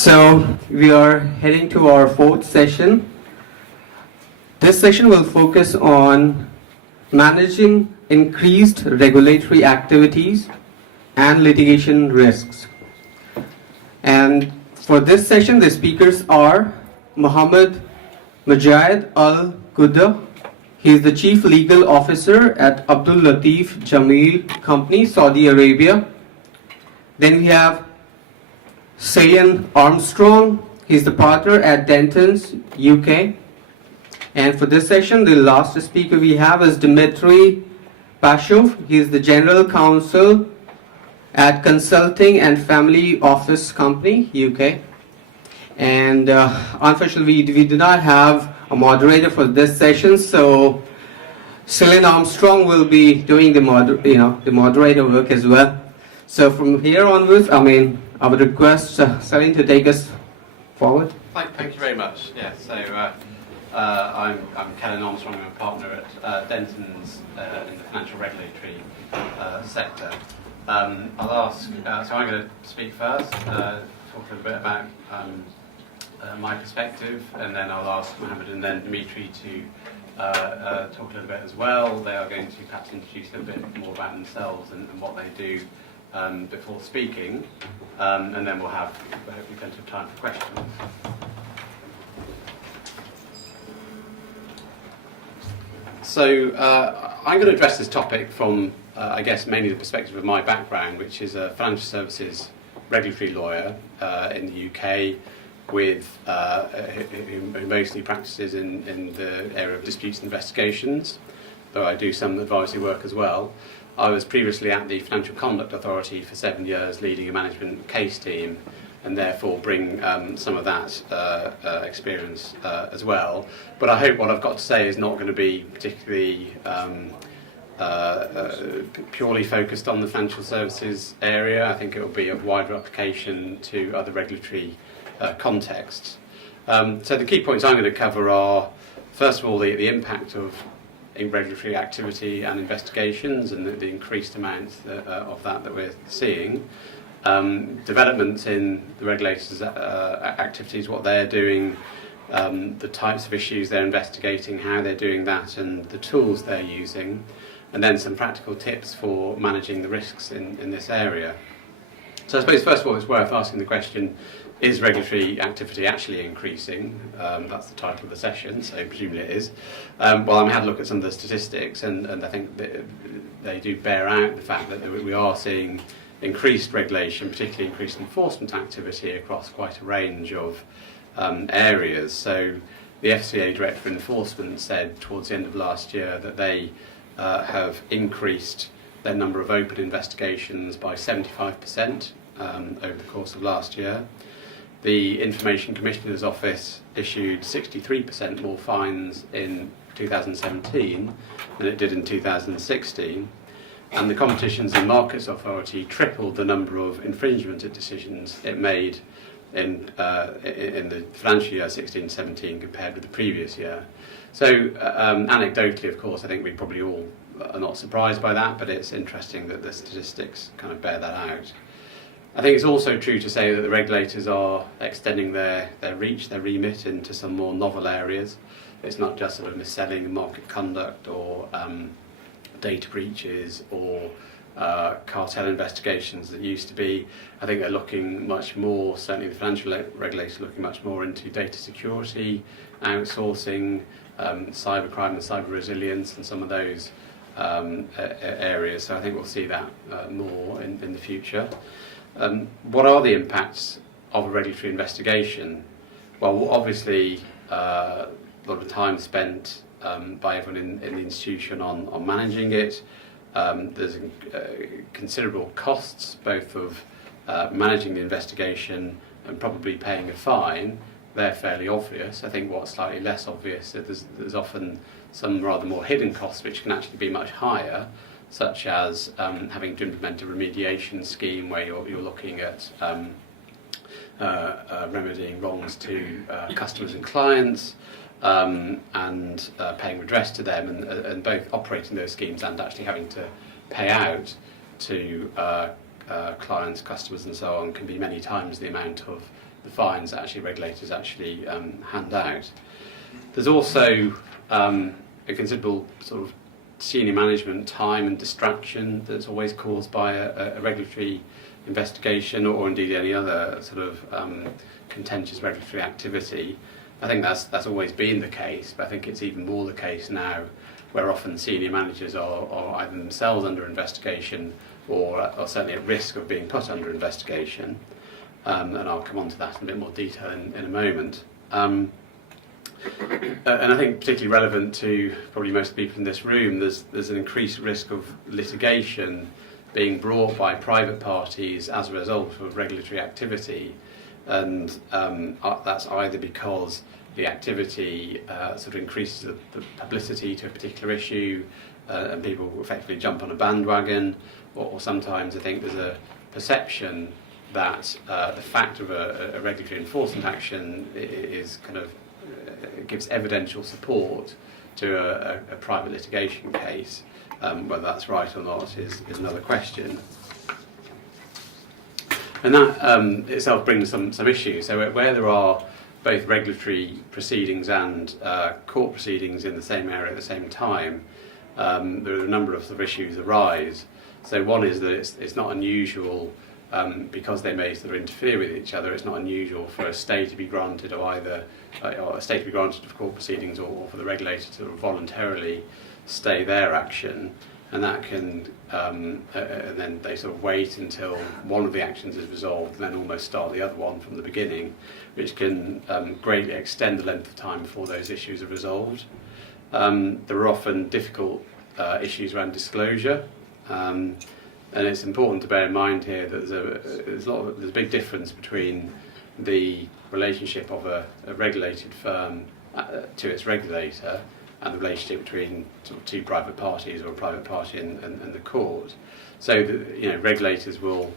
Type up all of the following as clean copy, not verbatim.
So we are heading to our fourth session. This session will focus on managing increased regulatory activities and litigation risks. And for this session, the speakers are Mohammed Mujahid Al Ghudda. He is the Chief Legal Officer at Abdul Latif Jameel Company, Saudi Arabia. Then we have Sayan Armstrong. He's the partner at Dentons, UK. And for this session, the last speaker we have is Dmitry Pashov. He is the General Counsel at Consulting and Family Office Company, UK. And unfortunately, we do not have a moderator for this session, so Sayan Armstrong will be doing the moderator work as well. So from here onwards, I would request Sayan to take us forward. Thank you very much. Yeah, so I'm Sayan Armstrong. I'm a partner at Dentons in the financial regulatory sector. I'll ask, so I'm going to speak first, talk a little bit about my perspective, and then I'll ask Mohammed and then Dimitri to talk a little bit as well. They are going to perhaps introduce a little bit more about themselves and what they do before speaking, and then we'll have hopefully plenty of time for questions. So I'm going to address this topic from, I guess, mainly the perspective of my background, which is a financial services regulatory lawyer in the UK, with who mostly practices in the area of disputes and investigations, though I do some advisory work as well. I was previously at the Financial Conduct Authority for 7 years, leading a management case team, and therefore bring some of that experience as well. But I hope what I've got to say is not going to be particularly purely focused on the financial services area. I think it will be of wider application to other regulatory contexts. So the key points I'm going to cover are, first of all, the impact of regulatory activity and investigations and the increased amounts of that we're seeing. Developments in the regulators' activities, what they're doing, the types of issues they're investigating, how they're doing that, and the tools they're using, and then some practical tips for managing the risks in this area. So I suppose first of all it's worth asking the question, is regulatory activity actually increasing? That's the title of the session, so presumably it is. Well, I had a look at some of the statistics, and I think that they do bear out the fact that we are seeing increased regulation, particularly increased enforcement activity across quite a range of areas. So the FCA Director for Enforcement said towards the end of last year that they have increased their number of open investigations by 75% over the course of last year. The Information Commissioner's Office issued 63% more fines in 2017 than it did in 2016. And the Competitions and Markets Authority tripled the number of infringement decisions it made in the financial year 16-17 compared with the previous year. So anecdotally, of course, I think we probably all are not surprised by that, but it's interesting that the statistics kind of bear that out. I think it's also true to say that the regulators are extending their reach, their remit into some more novel areas. It's not just sort of mis-selling and market conduct or data breaches or cartel investigations that used to be. I think they're looking much more, certainly the financial regulators are looking much more into data security, outsourcing, cybercrime and cyber resilience and some of those areas. So I think we'll see that more in the future. What are the impacts of a regulatory investigation? Well, obviously, a lot of time spent by everyone in the institution on managing it. There's considerable costs, both of managing the investigation and probably paying a fine. They're fairly obvious. I think what's slightly less obvious is there's often some rather more hidden costs which can actually be much higher, such as having to implement a remediation scheme where you're looking at remedying wrongs to customers and clients, and paying redress to them, and both operating those schemes and actually having to pay out to clients, customers and so on can be many times the amount of the fines that actually regulators actually hand out. There's also a considerable sort of senior management time and distraction that's always caused by a regulatory investigation, or indeed any other sort of contentious regulatory activity. I think that's always been the case, but I think it's even more the case now, where often senior managers are either themselves under investigation or certainly at risk of being put under investigation. And I'll come on to that in a bit more detail in a moment. And I think particularly relevant to probably most people in this room, there's an increased risk of litigation being brought by private parties as a result of regulatory activity, and that's either because the activity sort of increases the publicity to a particular issue, and people effectively jump on a bandwagon, or sometimes I think there's a perception that the fact of a regulatory enforcement action is kind of gives evidential support to a private litigation case. Whether that's right or not is another question. And that itself brings some issues. So where there are both regulatory proceedings and court proceedings in the same area at the same time, there are a number of issues arise. So one is that it's not unusual, because they may sort of interfere with each other, it's not unusual for a stay to be granted of either, or a stay to be granted of court proceedings, or for the regulator to voluntarily stay their action, and that can, and then they sort of wait until one of the actions is resolved, and then almost start the other one from the beginning, which can greatly extend the length of time before those issues are resolved. There are often difficult issues around disclosure. And it's important to bear in mind here that there's a big difference between the relationship of a regulated firm to its regulator and the relationship between sort of two private parties, or a private party and the court. So regulators will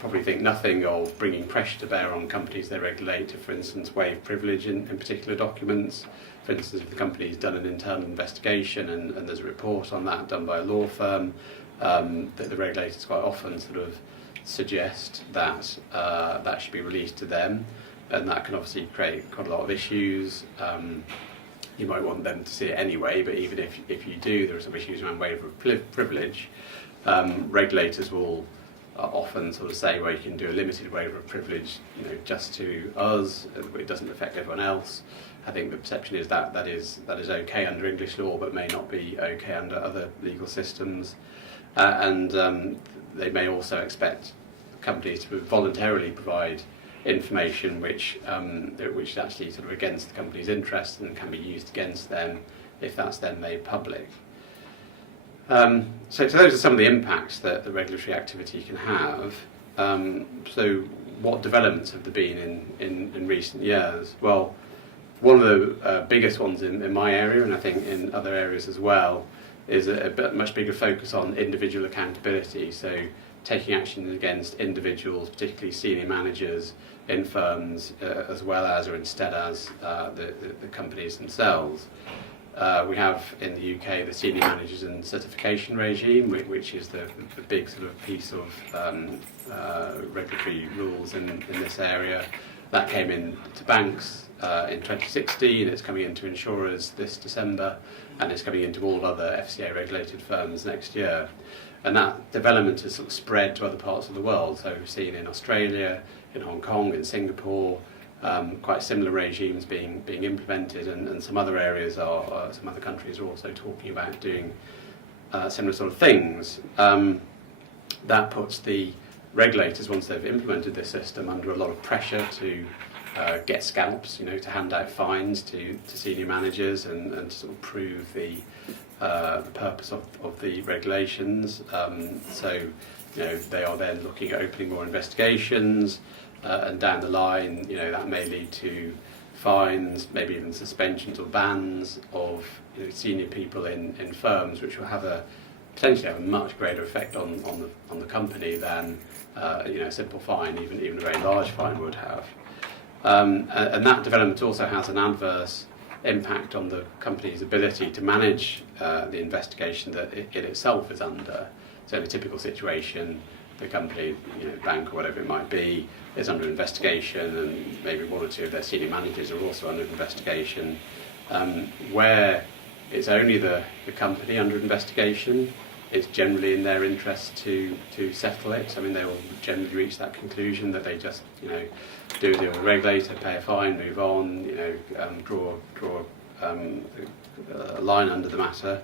probably think nothing of bringing pressure to bear on companies they regulate to, for instance, waive privilege in particular documents. For instance, if the company's done an internal investigation and there's a report on that done by a law firm, that the regulators quite often sort of suggest that that should be released to them, and that can obviously create quite a lot of issues. You might want them to see it anyway, but even if you do, there are some issues around waiver of privilege. Regulators will often sort of say, well, you can do a limited waiver of privilege, just to us, it doesn't affect everyone else. I think the perception is that is okay under English law, but may not be okay under other legal systems. And they may also expect companies to voluntarily provide information which is actually sort of against the company's interests and can be used against them if that's then made public. So those are some of the impacts that the regulatory activity can have. So what developments have there been in recent years? Well, one of the biggest ones in my area, and I think in other areas as well, is a much bigger focus on individual accountability. So taking action against individuals, particularly senior managers in firms, as well as or instead as the companies themselves. We have in the UK the senior managers and certification regime, which is the big sort of piece of regulatory rules in this area. That came in to banks in 2016, it's coming into insurers this December, and it's coming into all other FCA regulated firms next year. And that development has sort of spread to other parts of the world. So we've seen in Australia, in Hong Kong, in Singapore, quite similar regimes being implemented, and some other areas some other countries are also talking about doing similar sort of things. That puts the regulators, once they've implemented this system, under a lot of pressure to get scalps, to hand out fines to senior managers and to sort of prove the purpose of the regulations. So they are then looking at opening more investigations, and down the line, that may lead to fines, maybe even suspensions or bans of senior people in firms, which will potentially have a much greater effect on the company than a simple fine, even a very large fine would have. And that development also has an adverse impact on the company's ability to manage the investigation that it itself is under. So in a typical situation, the company, bank or whatever it might be, is under investigation, and maybe one or two of their senior managers are also under investigation. Where it's only the company under investigation, it's generally in their interest to settle it. I mean, they will generally reach that conclusion that they just, do a deal with a regulator, pay a fine, move on, draw a line under the matter.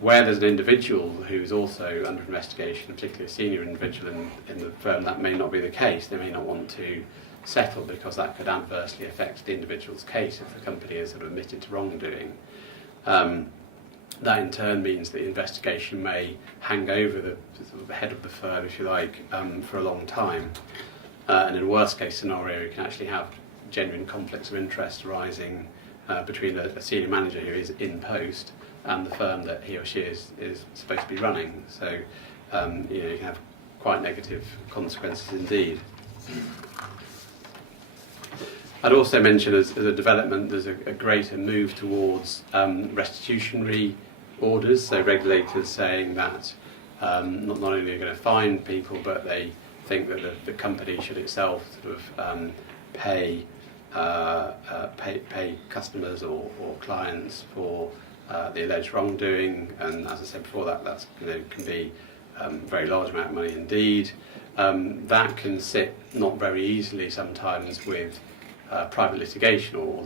Where there's an individual who's also under investigation, particularly a senior individual in the firm, that may not be the case. They may not want to settle because that could adversely affect the individual's case if the company is sort of admitted to wrongdoing. That in turn means that the investigation may hang over the sort of head of the firm, if you like, for a long time. And in a worst case scenario, you can actually have genuine conflicts of interest arising between a senior manager who is in post and the firm that he or she is supposed to be running. So you can have quite negative consequences indeed. I'd also mention as a development, there's a greater move towards restitutionary orders, so regulators saying that not only are they going to fine people, but they think that the company should itself sort of pay customers or clients for the alleged wrongdoing, and as I said before, that can be a very large amount of money indeed. That can sit not very easily sometimes with private litigation or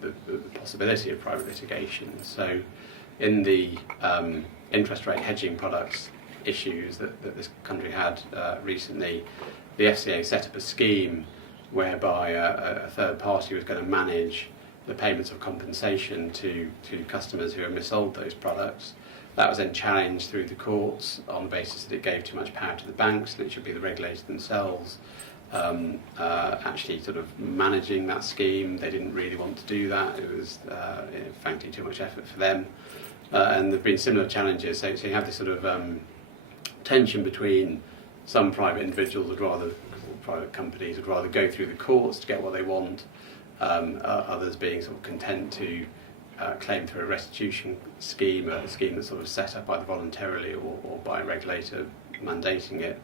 the possibility of private litigation. So in the interest rate hedging products issues that this country had recently, the FCA set up a scheme whereby a third party was going to manage the payments of compensation to customers who have missold those products. That was then challenged through the courts on the basis that it gave too much power to the banks, and it should be the regulators themselves actually sort of managing that scheme. They didn't really want to do that. It was frankly too much effort for them. And there have been similar challenges. So you have this sort of tension between some private individuals private companies would rather go through the courts to get what they want, others being sort of content to claim through a restitution scheme, a scheme that's sort of set up either voluntarily or by a regulator mandating it.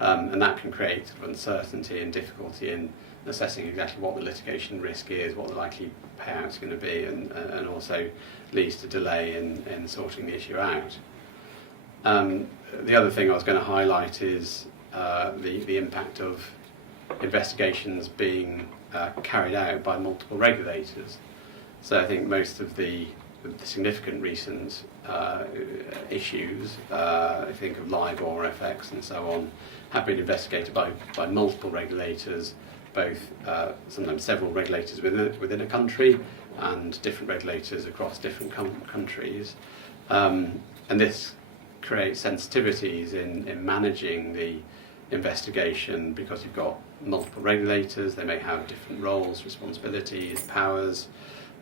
And that can create sort of uncertainty and difficulty in assessing exactly what the litigation risk is, what the likely payout's going to be, and also leads to delay in sorting the issue out. The other thing I was going to highlight is the impact of investigations being carried out by multiple regulators. So I think most of the significant recent issues, I think of LIBOR, FX and so on, have been investigated by multiple regulators, both sometimes several regulators within a country and different regulators across different countries. And this creates sensitivities in managing the investigation because you've got multiple regulators. They may have different roles, responsibilities, powers,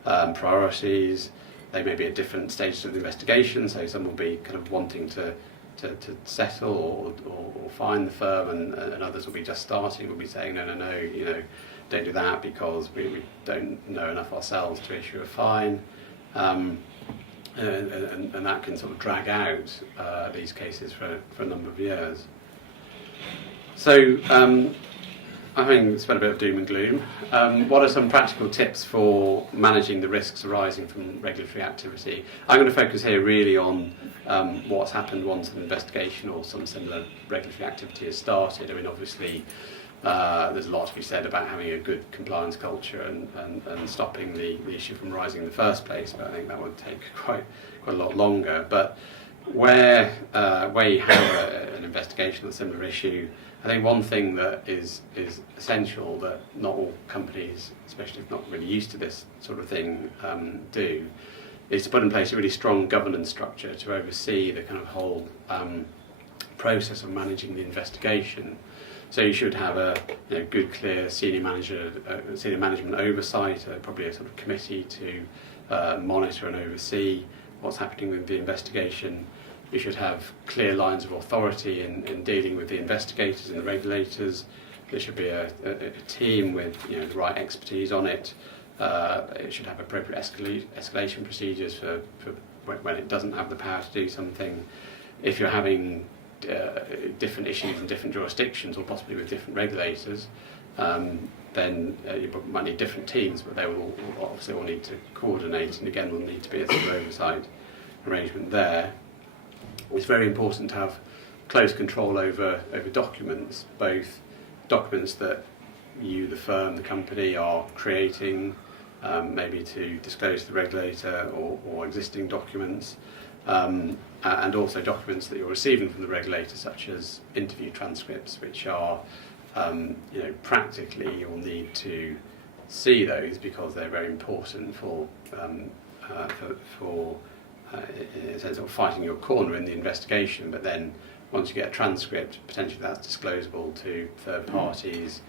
priorities. They may be at different stages of the investigation, so some will be kind of wanting to settle or fine the firm, and others will be just starting, will be saying no, don't do that because we don't know enough ourselves to issue a fine. And that can sort of drag out these cases for a number of years. So I think it's been a bit of doom and gloom. What are some practical tips for managing the risks arising from regulatory activity? I'm going to focus here really on what's happened once an investigation or some similar regulatory activity has started. I mean, obviously, there's a lot to be said about having a good compliance culture and stopping the issue from rising in the first place, but I think that would take quite a lot longer. But where you have an investigation on a similar issue, I think one thing that is essential that not all companies, especially if not really used to this sort of thing, do, is to put in place a really strong governance structure to oversee the kind of whole process of managing the investigation. So you should have a good, clear senior management oversight, probably a sort of committee to monitor and oversee what's happening with the investigation. You should have clear lines of authority in dealing with the investigators and the regulators. There should be a team with the right expertise on it. It should have appropriate escalation procedures for when it doesn't have the power to do something. If you're having different issues in different jurisdictions or possibly with different regulators, then you might need different teams, but they will obviously all need to coordinate, and again, will need to be a sort of oversight arrangement there. It's very important to have close control over documents, both documents that you, the firm, the company, are creating, maybe to disclose to the regulator, or existing documents, and also documents that you're receiving from the regulator, such as interview transcripts, which are, practically you'll need to see those because they're very important for in a sense of fighting your corner in the investigation. But then once you get a transcript, potentially that's disclosable to third parties,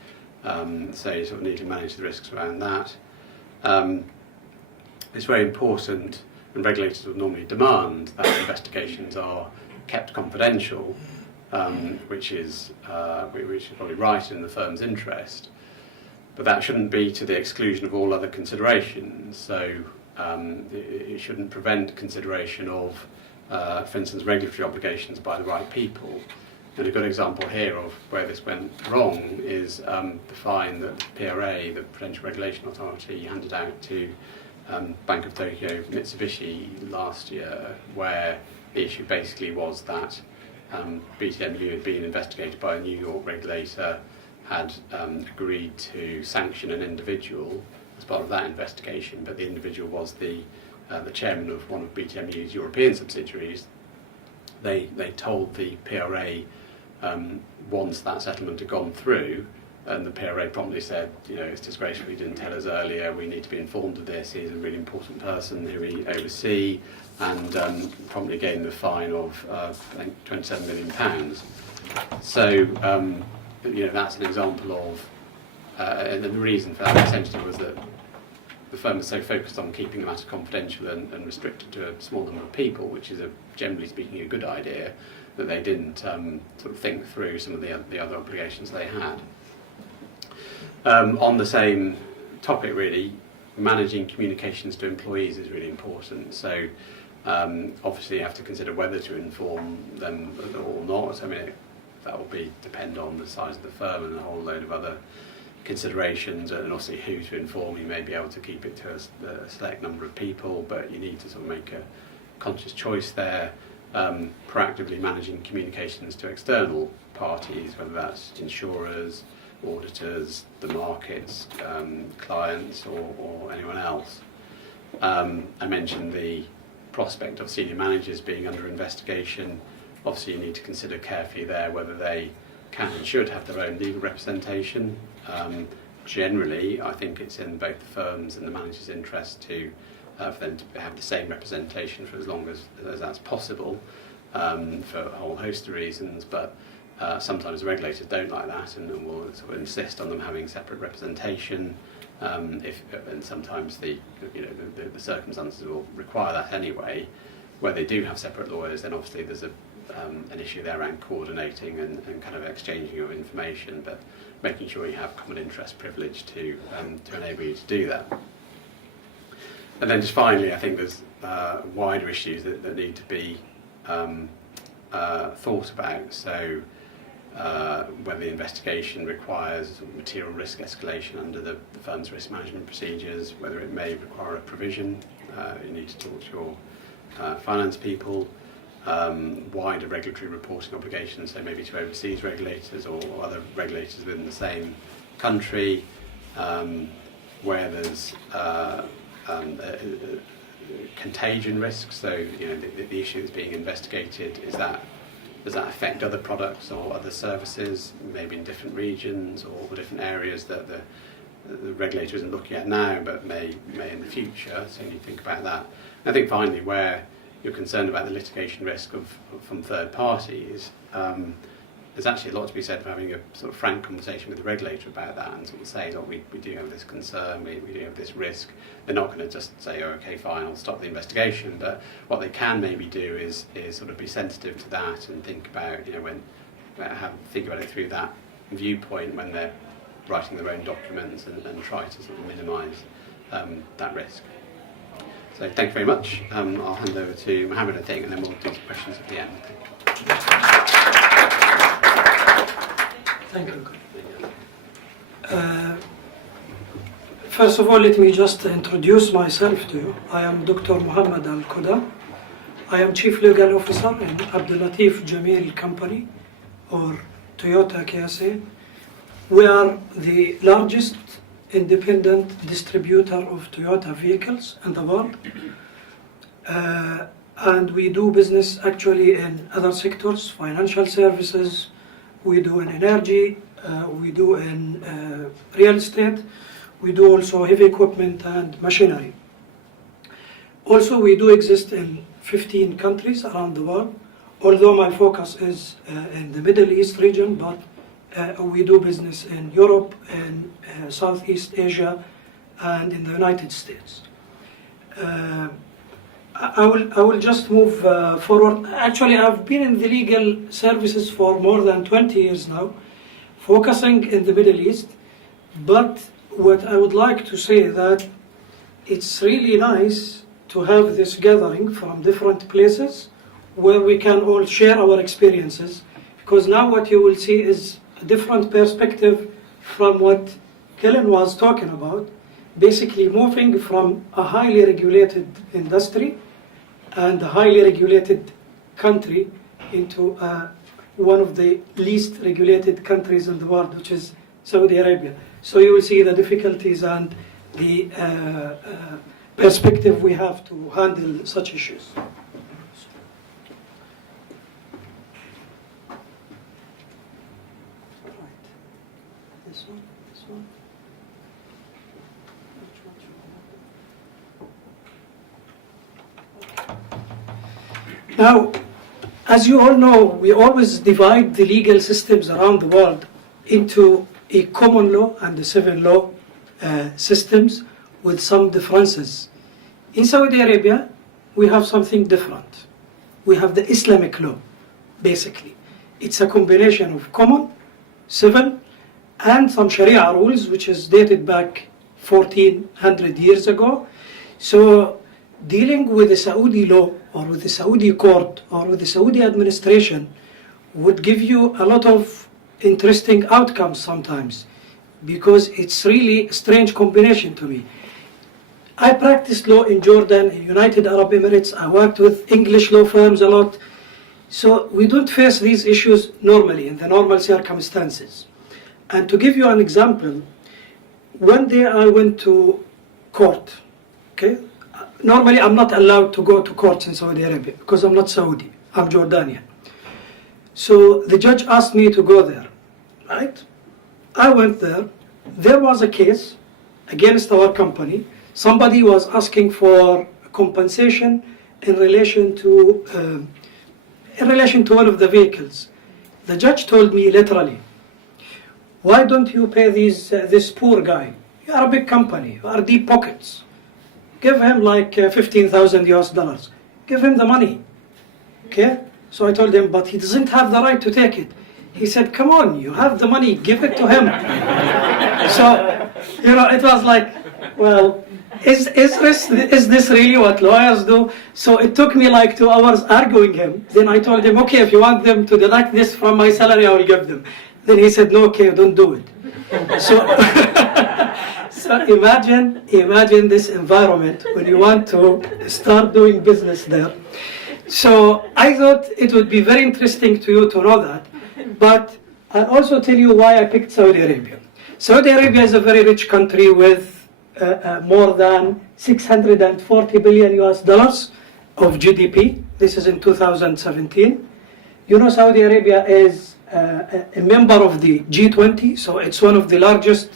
so you sort of need to manage the risks around that. It's very important, and regulators would normally demand that investigations are kept confidential, which is probably right in the firm's interest, but that shouldn't be to the exclusion of all other considerations. So it shouldn't prevent consideration of, for instance, regulatory obligations by the right people. And a good example here of where this went wrong is the fine that the PRA, the Prudential Regulation Authority, handed out to Bank of Tokyo Mitsubishi last year, where the issue basically was that BTMU had been investigated by a New York regulator, had agreed to sanction an individual as part of that investigation, but the individual was the chairman of one of BTMU's European subsidiaries. They told the PRA once that settlement had gone through, and the PRA promptly said, it's disgraceful, you didn't tell us earlier, we need to be informed of this, he's a really important person who we oversee, and promptly gave them a fine of I think £27 million. So that's an example of, and the reason for that essentially was that the firm was so focused on keeping the matter confidential and restricted to a small number of people, which is generally speaking a good idea, that they didn't sort of think through some of the other obligations they had. On the same topic, really, managing communications to employees is really important. So obviously you have to consider whether to inform them or not. I mean, that will depend on the size of the firm and a whole load of other considerations, and obviously who to inform. You may be able to keep it to a select number of people, but you need to sort of make a conscious choice there. Proactively managing communications to external parties, whether that's insurers, auditors, the markets, clients, or anyone else. I mentioned the prospect of senior managers being under investigation. Obviously you need to consider carefully there whether they can and should have their own legal representation. Generally, I think it's in both the firm's and the manager's interest for them to have the same representation for as long as that's possible, for a whole host of reasons, but sometimes regulators don't like that and will sort of insist on them having separate representation, and sometimes the circumstances will require that anyway. Where they do have separate lawyers, then obviously there's an issue there around coordinating and kind of exchanging of information, but making sure you have common interest privilege to enable you to do that. And then just finally, I think there's wider issues that need to be thought about. So whether the investigation requires material risk escalation under the firm's risk management procedures, whether it may require a provision, you need to talk to your finance people, wider regulatory reporting obligations, so maybe to overseas regulators or other regulators within the same country, where there's contagion risks. So the issue that's being investigated, does that affect other products or other services, maybe in different regions or different areas that the regulator isn't looking at now but may in the future, so you need to think about that. And I think finally, where you're concerned about the litigation risk from third parties, there's actually a lot to be said for having a sort of frank conversation with the regulator about that and sort of say, look, we do have this concern, we do have this risk. They're not going to just say, oh, okay, fine, I'll stop the investigation. But what they can maybe do is sort of be sensitive to that and think about, think about it through that viewpoint when they're writing their own documents and try to sort of minimise that risk. So thank you very much. I'll hand over to Mohammed, I think, and then we'll do some questions at the end. Thank you. First of all, let me just introduce myself to you. I am Dr. Muhammad Al-Quda. I am Chief Legal Officer in Abdul Latif Jameel Company, or Toyota KSA. We are the largest independent distributor of Toyota vehicles in the world. And we do business actually in other sectors, financial services, we do in energy, we do in real estate, we do also heavy equipment and machinery. Also, we do exist in 15 countries around the world, although my focus is in the Middle East region, but we do business in Europe, in Southeast Asia, and in the United States. I will just move forward. Actually, I've been in the legal services for more than 20 years now, focusing in the Middle East. But what I would like to say that it's really nice to have this gathering from different places where we can all share our experiences, because now what you will see is a different perspective from what Kellen was talking about, basically moving from a highly regulated industry and a highly regulated country into one of the least regulated countries in the world, which is Saudi Arabia. So you will see the difficulties and the perspective we have to handle such issues. This one, this one. Now, as you all know, we always divide the legal systems around the world into a common law and the civil law systems with some differences. In Saudi Arabia, we have something different. We have the Islamic law, basically. It's a combination of common, civil, and some Sharia rules, which is dated back 1400 years ago. So dealing with the Saudi law or with the Saudi court or with the Saudi administration would give you a lot of interesting outcomes sometimes, because it's really a strange combination to me. I practiced law in Jordan, in United Arab Emirates. I worked with English law firms a lot. So we don't face these issues normally in the normal circumstances. And to give you an example, one day I went to court. Okay? Normally I'm not allowed to go to courts in Saudi Arabia because I'm not Saudi, I'm Jordanian. So the judge asked me to go there, right? I went there. There was a case against our company. Somebody was asking for compensation in relation to one of the vehicles. The judge told me literally, why don't you pay this poor guy? You are a big company, you are deep pockets. Give him like 15,000 US dollars. Give him the money. Okay? So I told him, but he doesn't have the right to take it. He said, come on, you have the money, give it to him. So, it was like, well, is this really what lawyers do? So it took me like 2 hours arguing him. Then I told him, okay, if you want them to deduct this from my salary, I will give them. Then he said, no, okay, don't do it. So, so imagine this environment when you want to start doing business there. So I thought it would be very interesting to you to know that. But I'll also tell you why I picked Saudi Arabia. Saudi Arabia is a very rich country with more than 640 billion US dollars of GDP. This is in 2017. You know, Saudi Arabia is a member of the G20, so it's one of the largest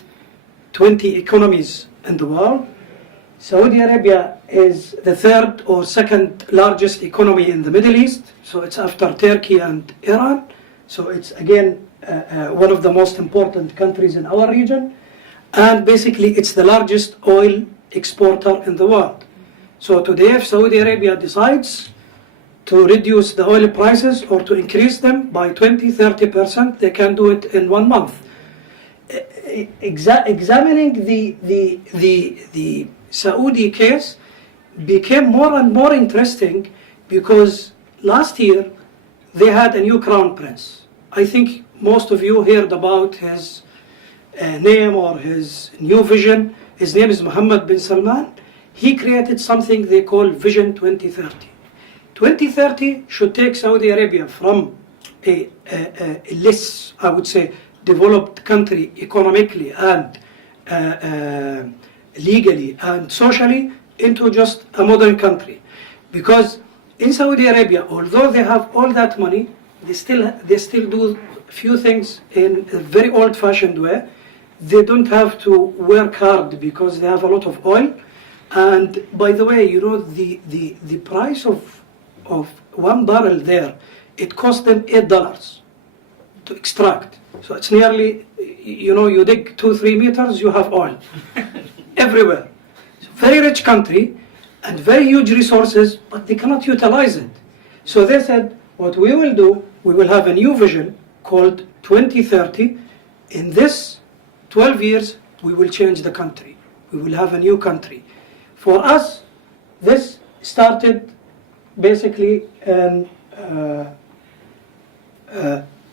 20 economies in the world. Saudi Arabia is the third or second largest economy in the Middle East, so it's after Turkey and Iran. So it's again one of the most important countries in our region. And basically it's the largest oil exporter in the world. So today if Saudi Arabia decides to reduce the oil prices or to increase them by 20-30%, they can do it in 1 month. Examining the Saudi case became more and more interesting because last year they had a new crown prince. I think most of you heard about his name or his new vision. His name is Mohammed bin Salman. He created something they call Vision 2030. 2030 should take Saudi Arabia from a less, I would say, developed country economically and legally and socially into just a modern country. Because in Saudi Arabia, although they have all that money, they still do a few things in a very old-fashioned way. They don't have to work hard because they have a lot of oil. And by the way, you know, the price of 1 barrel there, it cost them $8 to extract. So it's nearly, you know, you dig 2-3 meters, you have oil everywhere. It's a very rich country and very huge resources, but they cannot utilize it. So they said, what we will do, we will have a new vision called 2030. In this 12 years, we will change the country. We will have a new country. For us, this started basically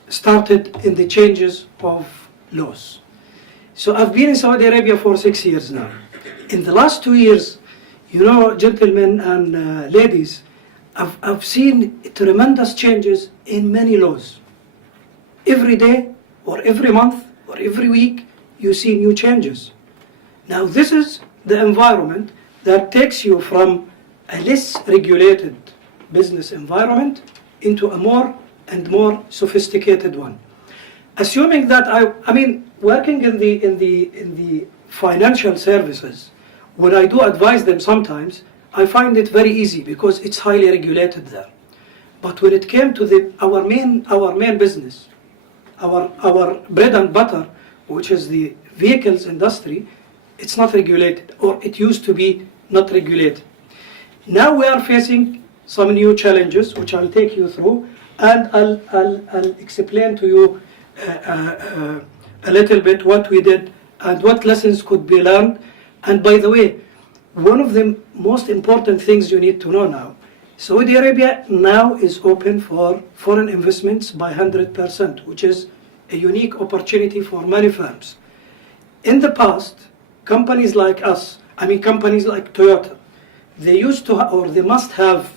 started in the changes of laws. So I've been in Saudi Arabia for 6 years now. In the last 2 years, you know, gentlemen and ladies, I've seen tremendous changes in many laws. Every day, or every month, or every week, you see new changes. Now this is the environment that takes you from a less regulated business environment into a more and more sophisticated one. Assuming that I mean, working in the financial services, when I do advise them sometimes, I find it very easy because it's highly regulated there. But when it came to our main business, our bread and butter, which is the vehicles industry, it's not regulated, or it used to be not regulated. Now we are facing some new challenges, which I'll take you through, and I'll explain to you a little bit what we did and what lessons could be learned. And by the way, one of the most important things you need to know now, Saudi Arabia now is open for foreign investments by 100%, which is a unique opportunity for many firms. In the past, companies like us, I mean companies like Toyota, they used to, or they must have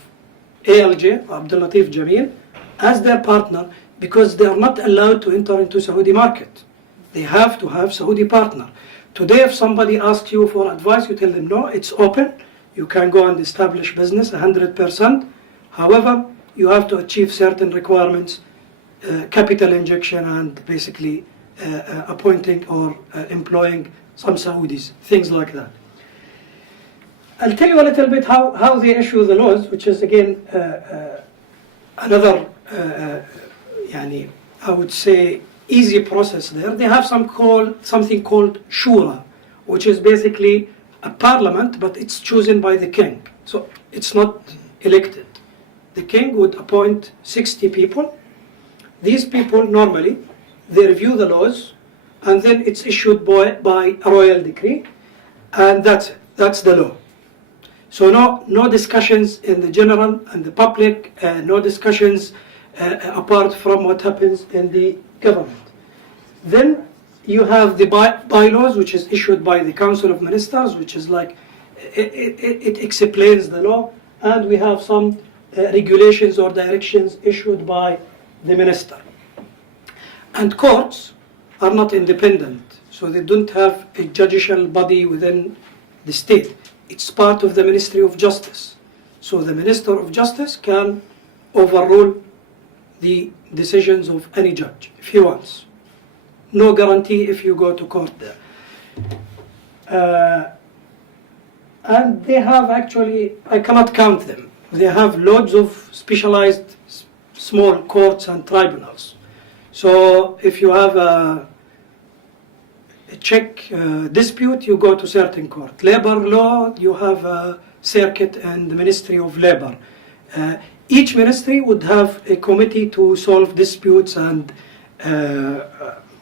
ALJ, Abdul, Latif, Jameel, as their partner because they are not allowed to enter into Saudi market. They have to have Saudi partner. Today, if somebody asks you for advice, you tell them, no, it's open. You can go and establish business 100%. However, you have to achieve certain requirements, capital injection and basically appointing or employing some Saudis, things like that. I'll tell you a little bit how they issue the laws, which is again another, I would say, easy process there. They have something called Shura, which is basically a parliament, but it's chosen by the king. So it's not elected. The king would appoint 60 people. These people normally, they review the laws, and then it's issued by a royal decree, and that's it. That's the law. So no discussions in the general and the public, no discussions apart from what happens in the government. Then you have the bylaws, which is issued by the Council of Ministers, which is like, it explains the law, and we have some regulations or directions issued by the minister. And courts are not independent, so they don't have a judicial body within the state. It's part of the Ministry of Justice. So the Minister of Justice can overrule the decisions of any judge if he wants. No guarantee if you go to court there. And they have actually, I cannot count them, they have loads of specialized small courts and tribunals. So if you have a Czech dispute, you go to certain court. Labor law, you have a circuit and the Ministry of Labor. Each ministry would have a committee to solve disputes and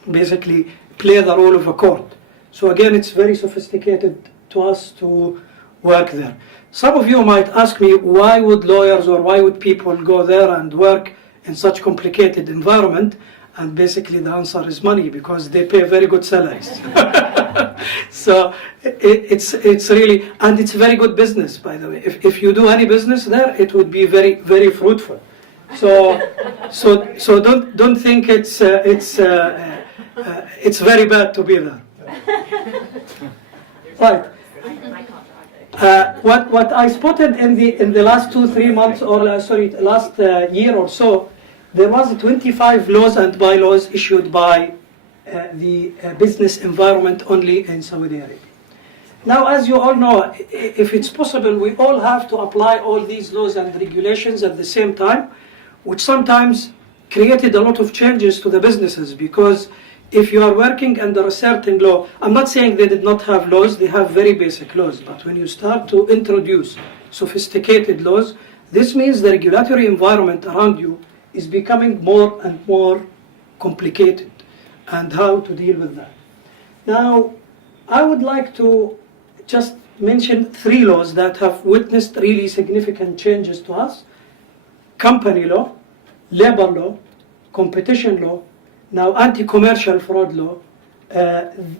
basically play the role of a court. So again, it's very sophisticated to us to work there. Some of you might ask me, why would lawyers or why would people go there and work in such complicated environment? And basically the answer is money, because they pay very good salaries. So it's really, and it's very good business, by the way. If you do any business there, it would be very, very fruitful. So don't think it's very bad to be there. Right. What I spotted in the last 2-3 months, or last year or so, there was 25 laws and bylaws issued by the business environment only in Saudi Arabia. Now, as you all know, if it's possible, we all have to apply all these laws and regulations at the same time, which sometimes created a lot of changes to the businesses, because if you are working under a certain law, I'm not saying they did not have laws, they have very basic laws, but when you start to introduce sophisticated laws, this means the regulatory environment around you is becoming more and more complicated, and how to deal with that. Now, I would like to just mention 3 laws that have witnessed really significant changes to us: company law, labor law, competition law, now anti-commercial fraud law.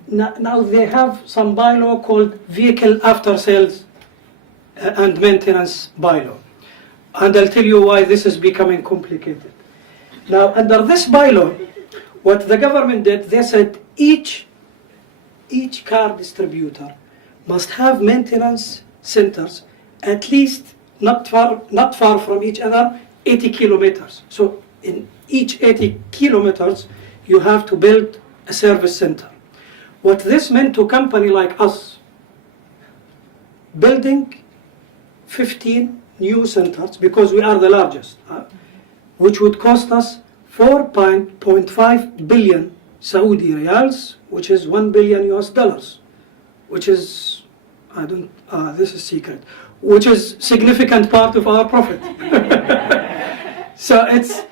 Now they have some bylaw called vehicle after sales and maintenance bylaw. And I'll tell you why this is becoming complicated. Now, under this bylaw, what the government did, they said each car distributor must have maintenance centers at least not far from each other, 80 kilometers. So in each 80 kilometers, you have to build a service center. What this meant to a company like us, building 15 new centers, because we are the largest, which would cost us 4.5 billion Saudi riyals, which is $1 billion US, which is, this is secret, which is significant part of our profit. So it's,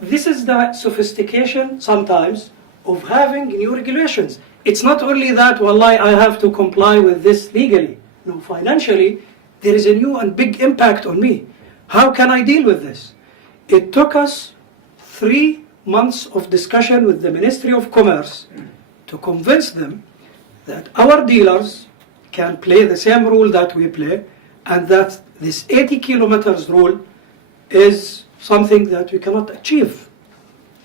this is the sophistication sometimes of having new regulations. It's not only that, wallahi, I have to comply with this legally. No, financially, there is a new and big impact on me. How can I deal with this? It took us 3 months of discussion with the Ministry of Commerce to convince them that our dealers can play the same rule that we play, and that this 80 kilometers rule is something that we cannot achieve.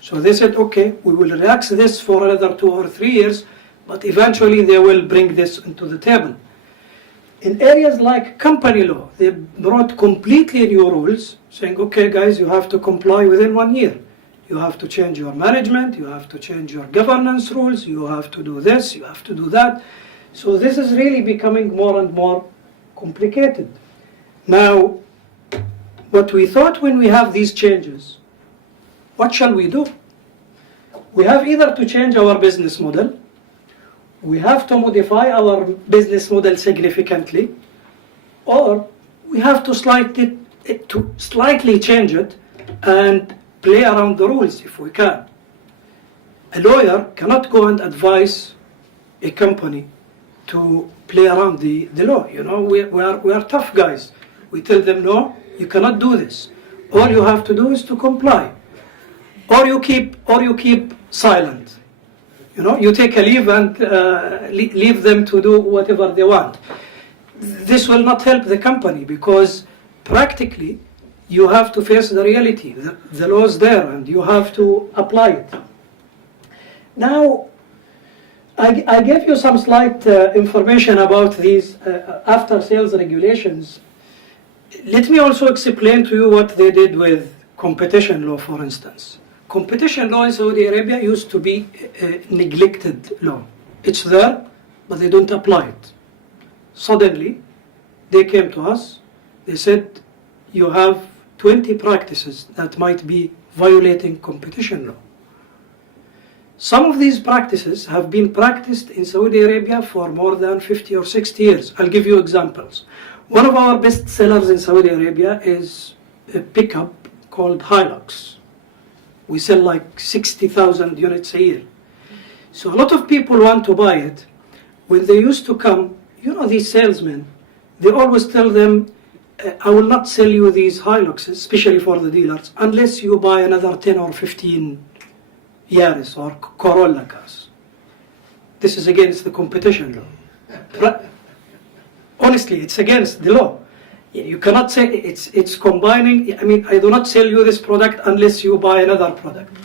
So they said, okay, we will relax this for another 2 or 3 years, but eventually they will bring this into the table. In areas like company law, they brought completely new rules, saying, okay guys, you have to comply within 1 year. You have to change your management, you have to change your governance rules, you have to do this, you have to do that. So this is really becoming more and more complicated. Now, what we thought when we have these changes, what shall we do? We have either to change our business model, we have to modify our business model significantly, or we have to slightly change it and play around the rules if we can. A lawyer cannot go and advise a company to play around the law. We are tough guys. We tell them, no, you cannot do this. All you have to do is to comply. Or you keep silent. You take a leave and leave them to do whatever they want. This will not help the company, because practically you have to face the reality. The law is there and you have to apply it. Now, I gave you some slight information about these after-sales regulations. Let me also explain to you what they did with competition law, for instance. Competition law in Saudi Arabia used to be a neglected law. It's there, but they don't apply it. Suddenly, they came to us, they said, you have 20 practices that might be violating competition law. Some of these practices have been practiced in Saudi Arabia for more than 50 or 60 years. I'll give you examples. One of our best sellers in Saudi Arabia is a pickup called Hilux. We sell like 60,000 units a year. So a lot of people want to buy it. When they used to come, these salesmen, they always tell them, I will not sell you these Hiluxes, especially for the dealers, unless you buy another 10 or 15 Yaris or Corolla cars. This is against the competition law. Honestly, it's against the law. You cannot say it's combining. I mean, I do not sell you this product unless you buy another product.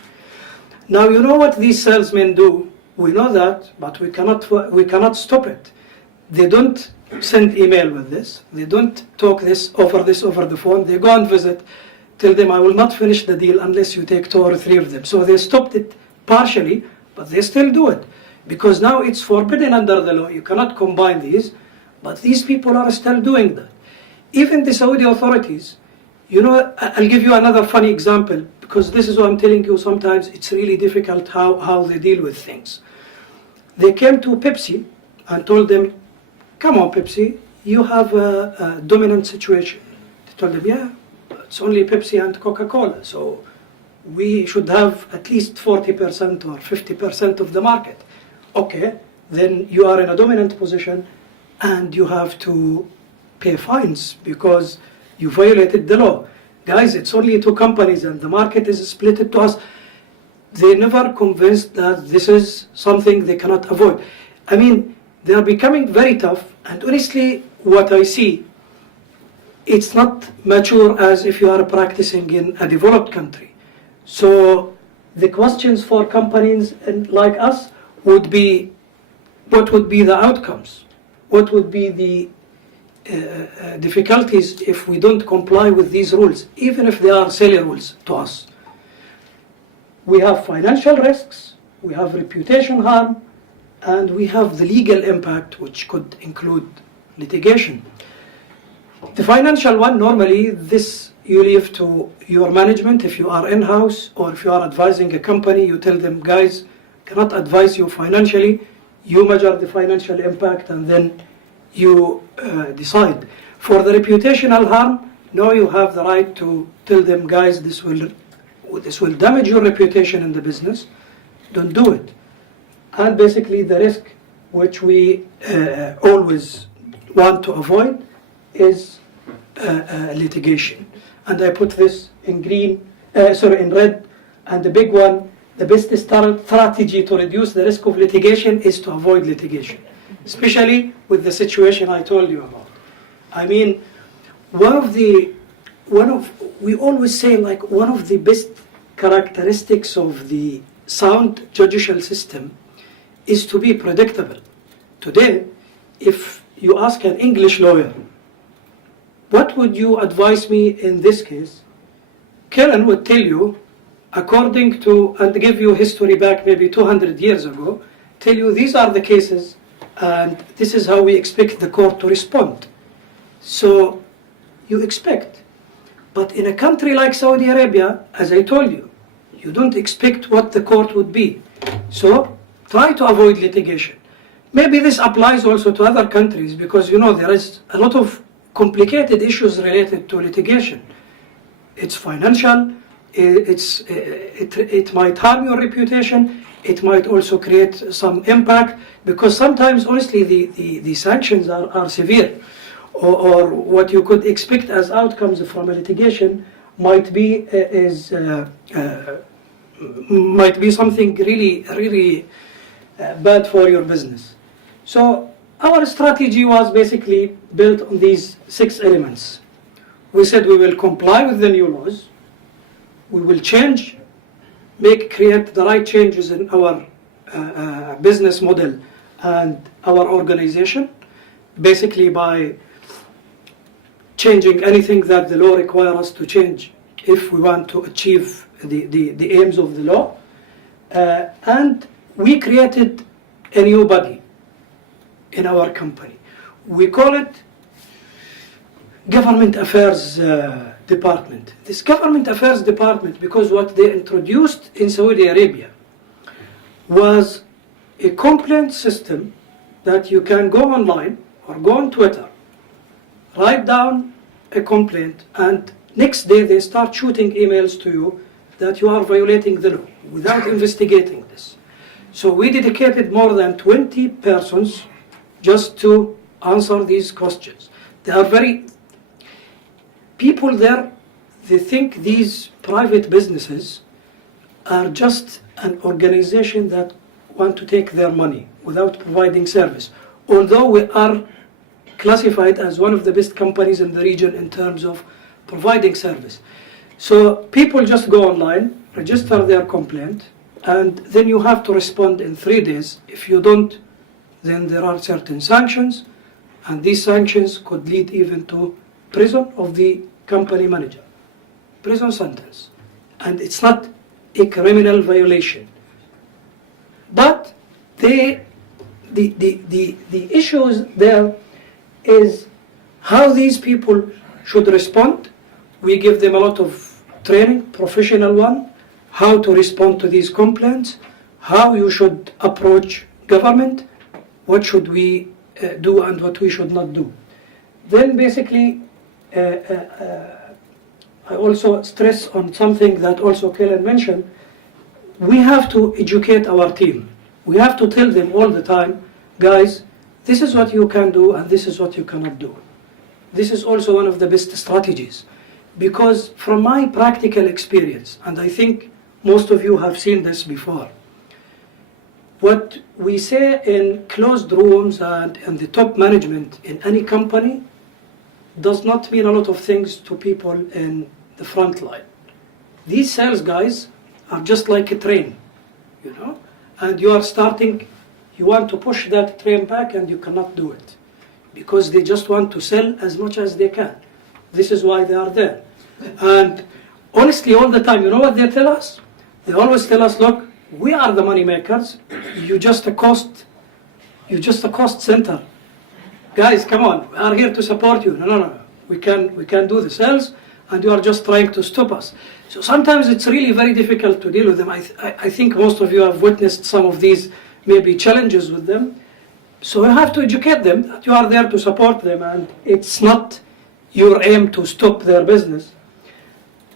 Now, you know what these salesmen do? We know that, but we cannot stop it. They don't send email with this. They don't talk over the phone. They go and visit, tell them, I will not finish the deal unless you take 2 or 3 of them. So they stopped it partially, but they still do it. Because now it's forbidden under the law. You cannot combine these, but these people are still doing that. Even the Saudi authorities, you know, I'll give you another funny example, because this is what I'm telling you, sometimes it's really difficult how they deal with things. They came to Pepsi and told them, come on Pepsi, you have a dominant situation. They told them, yeah, it's only Pepsi and Coca-Cola, so we should have at least 40% or 50% of the market. Okay, then you are in a dominant position and you have to pay fines because you violated the law. Guys, it's only 2 companies and the market is split to us. They never convinced that this is something they cannot avoid. I mean, they are becoming very tough, and honestly, what I see, it's not mature as if you are practicing in a developed country. So the questions for companies like us would be, what would be the outcomes? What would be the difficulties if we don't comply with these rules, even if they are silly rules to us? We have financial risks, we have reputation harm, and we have the legal impact, which could include litigation. The financial one, normally this you leave to your management if you are in-house, or if you are advising a company, you tell them, guys, cannot advise you financially, you measure the financial impact and then you decide. For the reputational harm, now you have the right to tell them, guys, this will damage your reputation in the business, don't do it. And basically the risk which we always want to avoid is litigation. And I put this in in red, and the big one, the best strategy to reduce the risk of litigation is to avoid litigation, especially with the situation I told you about. I mean, we always say, like, one of the best characteristics of the sound judicial system is to be predictable. Today, if you ask an English lawyer, what would you advise me in this case? Karen would tell you, according to, and give you history back maybe 200 years ago, tell you these are the cases and this is how we expect the court to respond. So you expect. But in a country like Saudi Arabia, as I told you, you don't expect what the court would be. So try to avoid litigation. Maybe this applies also to other countries, because you know there is a lot of complicated issues related to litigation. It's financial, it might harm your reputation, it might also create some impact, because sometimes honestly the sanctions are severe, or what you could expect as outcomes from a litigation might be something really bad for your business. So our strategy was basically built on these 6 elements. We said we will comply with the new laws, we will change, create the right changes in our business model and our organization, basically by changing anything that the law requires us to change if we want to achieve the aims of the law. And we created a new body in our company. We call it Government Affairs Department. This Government Affairs Department, because what they introduced in Saudi Arabia was a complaint system that you can go online or go on Twitter, write down a complaint, and next day they start shooting emails to you that you are violating the law without investigating this. So we dedicated more than 20 persons just to answer these questions. They are people there, they think these private businesses are just an organization that want to take their money without providing service, although we are classified as one of the best companies in the region in terms of providing service. So people just go online, register their complaint, and then you have to respond in 3 days. If you don't, then there are certain sanctions, and these sanctions could lead even to prison of the company manager, prison sentence. And it's not a criminal violation. But the issues there is how these people should respond. We give them a lot of training, professional one, how to respond to these complaints, how you should approach government, what should we do and what we should not do. Then basically, I also stress on something that also Kellen mentioned. We have to educate our team. We have to tell them all the time, guys, this is what you can do and this is what you cannot do. This is also one of the best strategies. Because from my practical experience, and I think most of you have seen this before, what we say in closed rooms and in the top management in any company does not mean a lot of things to people in the front line. These sales guys are just like a train, you know, and you are starting, you want to push that train back and you cannot do it because they just want to sell as much as they can. This is why they are there. And honestly, all the time, you know what they tell us? They always tell us, look, we are the money makers. You're just a cost center. Guys, come on, we are here to support you. No. We can do the sales, and you are just trying to stop us. So sometimes it's really very difficult to deal with them. I think most of you have witnessed some of these maybe challenges with them. So you have to educate them that you are there to support them, and it's not your aim to stop their business.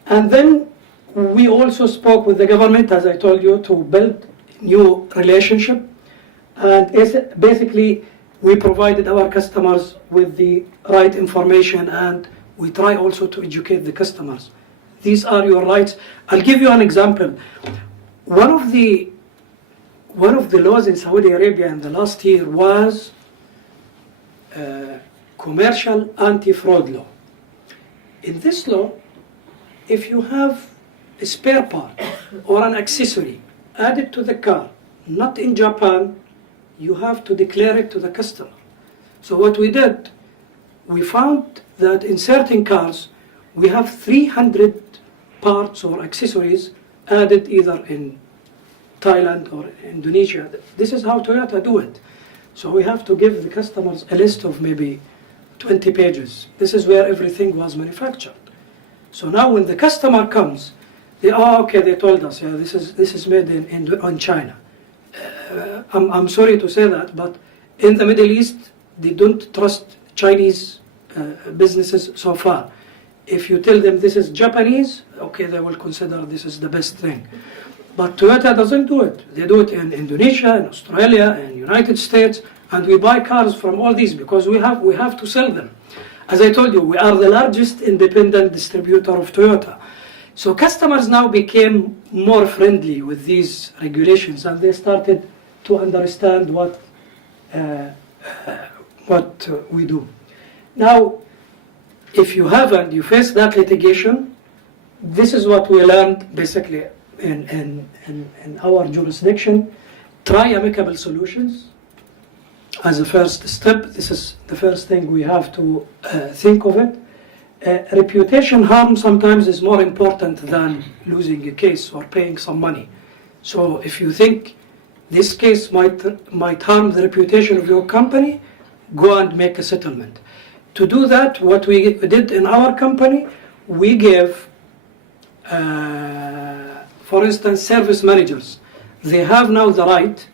And then we also spoke with the government, as I told you, to build new relationship. And basically, we provided our customers with the right information, and we try also to educate the customers. These are your rights. I'll give you an example. One of the laws in Saudi Arabia in the last year was commercial anti-fraud law. In this law, if you have a spare part or an accessory added to the car, not in Japan, you have to declare it to the customer. So what we did, we found that in certain cars, we have 300 parts or accessories added either in Thailand or Indonesia. This is how Toyota do it. So we have to give the customers a list of maybe 20 pages. This is where everything was manufactured. So now when the customer comes, they told us, yeah, this is made in China. I'm sorry to say that, but in the Middle East, they don't trust Chinese businesses so far. If you tell them this is Japanese, okay, they will consider this is the best thing. But Toyota doesn't do it. They do it in Indonesia, in Australia, in United States, and we buy cars from all these because we have to sell them. As I told you, we are the largest independent distributor of Toyota. So customers now became more friendly with these regulations, and they started to understand what we do. Now, if you haven't, you face that litigation, this is what we learned basically in our jurisdiction. Try amicable solutions as a first step. This is the first thing we have to think of it. Reputation harm sometimes is more important than losing a case or paying some money. So if you think this case might harm the reputation of your company, go and make a settlement. To do that, what we did in our company, we gave, for instance, service managers. They have now the right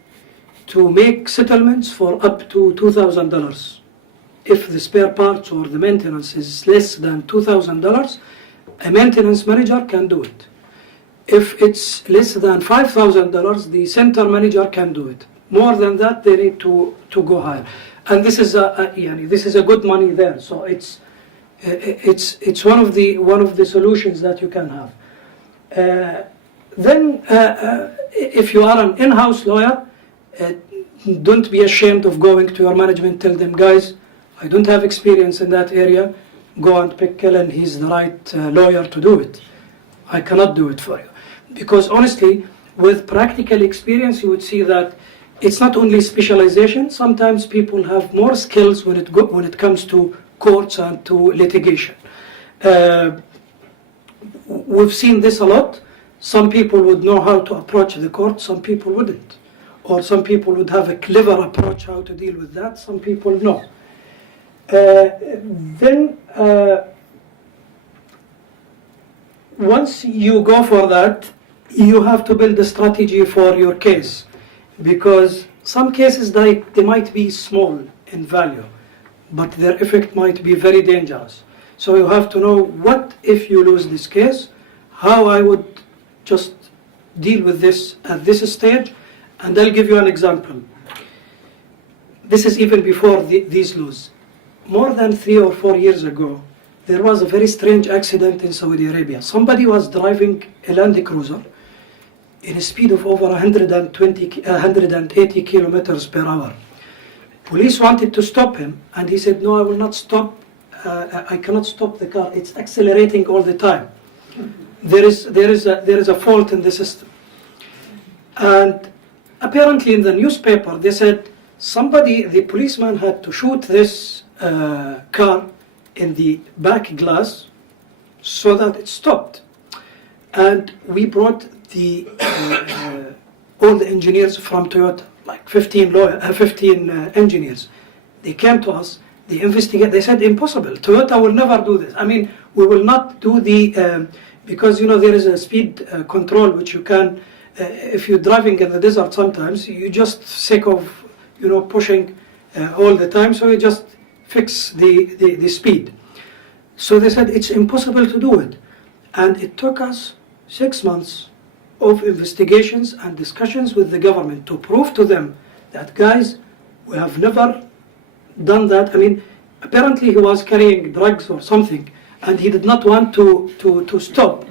to make settlements for up to $2,000. If the spare parts or the maintenance is less than $2,000, a maintenance manager can do it. If it's less than $5,000, the center manager can do it. More than that, they need to go higher. And this is a good money there. So it's one of the solutions that you can have. Then if you are an in-house lawyer, don't be ashamed of going to your management. Tell them, guys, I don't have experience in that area. Go and pick Kellen. He's the right lawyer to do it. I cannot do it for you. Because honestly, with practical experience, you would see that it's not only specialization. Sometimes people have more skills when it comes to courts and to litigation. We've seen this a lot. Some people would know how to approach the court, some people wouldn't. Or some people would have a clever approach how to deal with that, some people no. Then once you go for that, you have to build a strategy for your case, because some cases they might be small in value, but their effect might be very dangerous. So you have to know, what if you lose this case, how I would just deal with this at this stage. And I'll give you an example. This is even before these laws. More than 3 or 4 years ago, there was a very strange accident in Saudi Arabia. Somebody was driving a Land Cruiser in a speed of over 180 kilometers per hour. Police wanted to stop him, and he said, no, I will not stop. I cannot stop the car. It's accelerating all the time. There is a fault in the system. And apparently in the newspaper they said the policeman had to shoot this car in the back glass so that it stopped. And we brought all the engineers from Toyota, like 15 engineers. They came to us, they investigated, they said impossible, Toyota will never do this. I mean, we will not do the, because there is a speed control which you can, if you're driving in the desert sometimes, you just sick of pushing all the time, so you just fix the speed. So they said it's impossible to do it. And it took us 6 months of investigations and discussions with the government to prove to them that, guys, we have never done that. I mean, apparently he was carrying drugs or something, and he did not want to stop.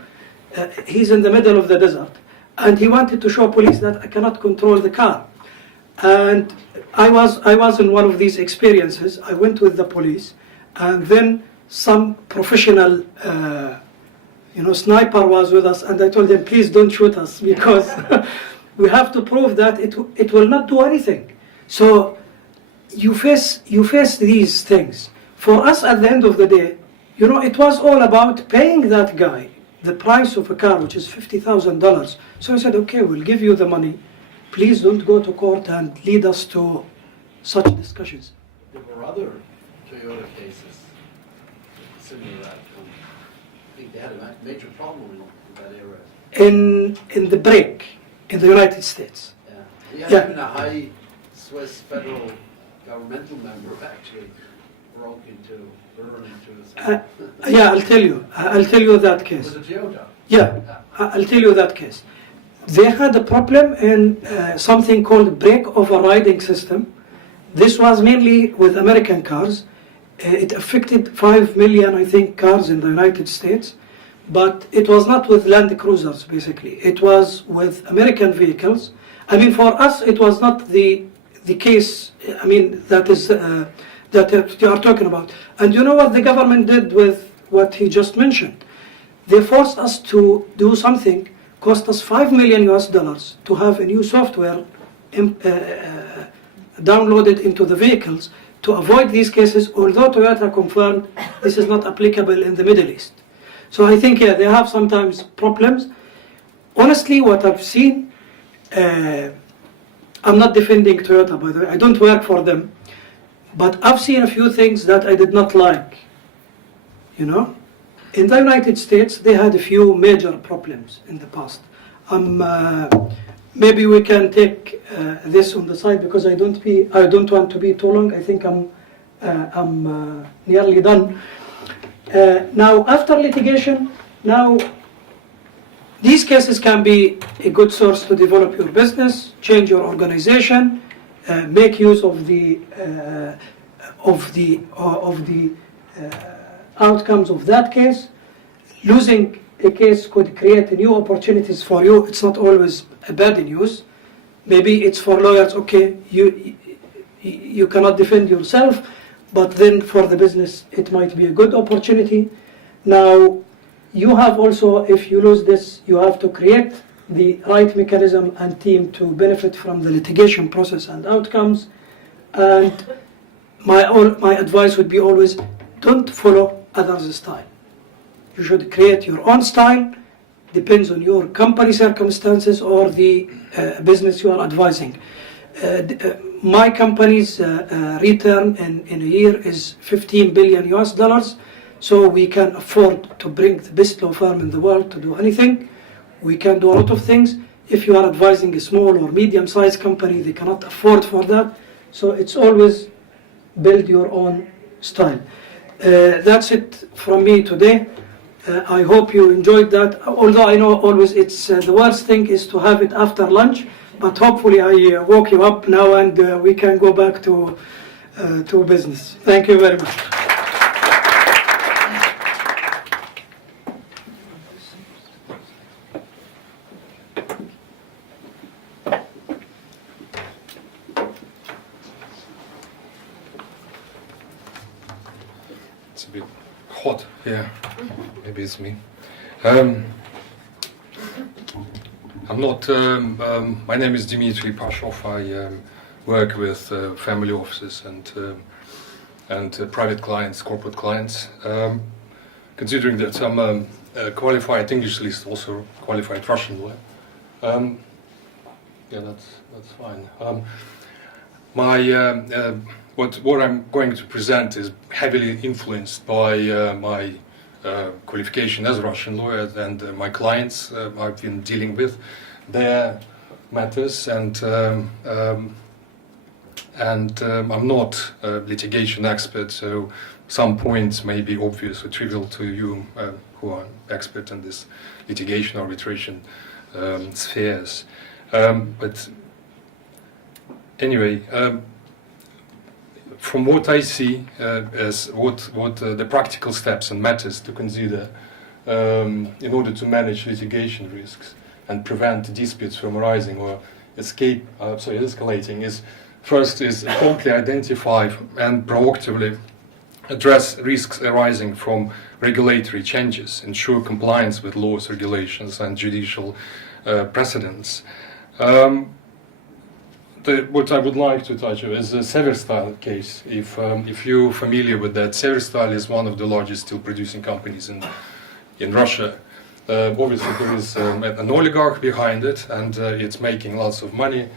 He's in the middle of the desert, and he wanted to show police that I cannot control the car. And I was in one of these experiences. I went with the police, and then some professional sniper was with us, and I told them, please don't shoot us, because we have to prove that it will not do anything. So you face these things. For us, at the end of the day, it was all about paying that guy the price of a car, which is $50,000. So I said, okay, we'll give you the money. Please don't go to court and lead us to such discussions. There were other Toyota cases similar to that. I think they had a major problem in that area. In the brake in the United States. Yeah. We had Yeah. even a high Swiss federal governmental member actually broke into Yeah, I'll tell you that case. Was it Toyota? Yeah, I'll tell you that case. They had a problem in something called brake overriding system. This was mainly with American cars. It affected 5 million, I think, cars in the United States. But it was not with Land Cruisers, basically. It was with American vehicles. I mean, for us, it was not the case, I mean, that you are talking about. And you know what the government did with what he just mentioned? They forced us to do something, cost us $5 million to have a new software downloaded into the vehicles to avoid these cases, although Toyota confirmed this is not applicable in the Middle East. So I think, yeah, they have sometimes problems. Honestly, what I've seen, I'm not defending Toyota, by the way, I don't work for them, but I've seen a few things that I did not like, In the United States, they had a few major problems in the past. Maybe we can take this on the side, because I don't want to be too long. I think I'm nearly done. Now, after litigation, these cases can be a good source to develop your business, change your organization, make use of the outcomes of that case. Losing a case could create new opportunities for you. It's not always bad news. Maybe it's for lawyers, okay, you cannot defend yourself, but then for the business it might be a good opportunity. Now, you have also, if you lose this, you have to create the right mechanism and team to benefit from the litigation process and outcomes. And my advice would be always, don't follow others' style. You should create your own style, depends on your company circumstances or the business you are advising. My company's return in a year is 15 billion US dollars, so we can afford to bring the best law firm in the world to do anything. We can do a lot of things. If you are advising a small or medium-sized company, they cannot afford for that. So it's always build your own style. That's it from me today. I hope you enjoyed that. Although I know always it's the worst thing is to have it after lunch, but hopefully I woke you up now and we can go back to business. Thank you very much. It's a bit hot here. Maybe it's me. I'm not. My name is Dimitri Pashov. I work with family offices and private clients, corporate clients. Considering that I'm a qualified English list, also qualified Russian lawyer. Yeah, that's fine. What I'm going to present is heavily influenced by my qualification as a Russian lawyer and my clients I've been dealing with, their matters, and I'm not a litigation expert, so some points may be obvious or trivial to you who are expert in this litigation arbitration spheres. But anyway. From what I see as what the practical steps and matters to consider in order to manage litigation risks and prevent disputes from arising or escalating is first is promptly identify and proactively address risks arising from regulatory changes, ensure compliance with laws, regulations, and judicial precedents. What I would like to touch on is the Severstyle case. If you're familiar with that, Severstyle is one of the largest steel producing companies in Russia. Obviously, there is an oligarch behind it, and it's making lots of money.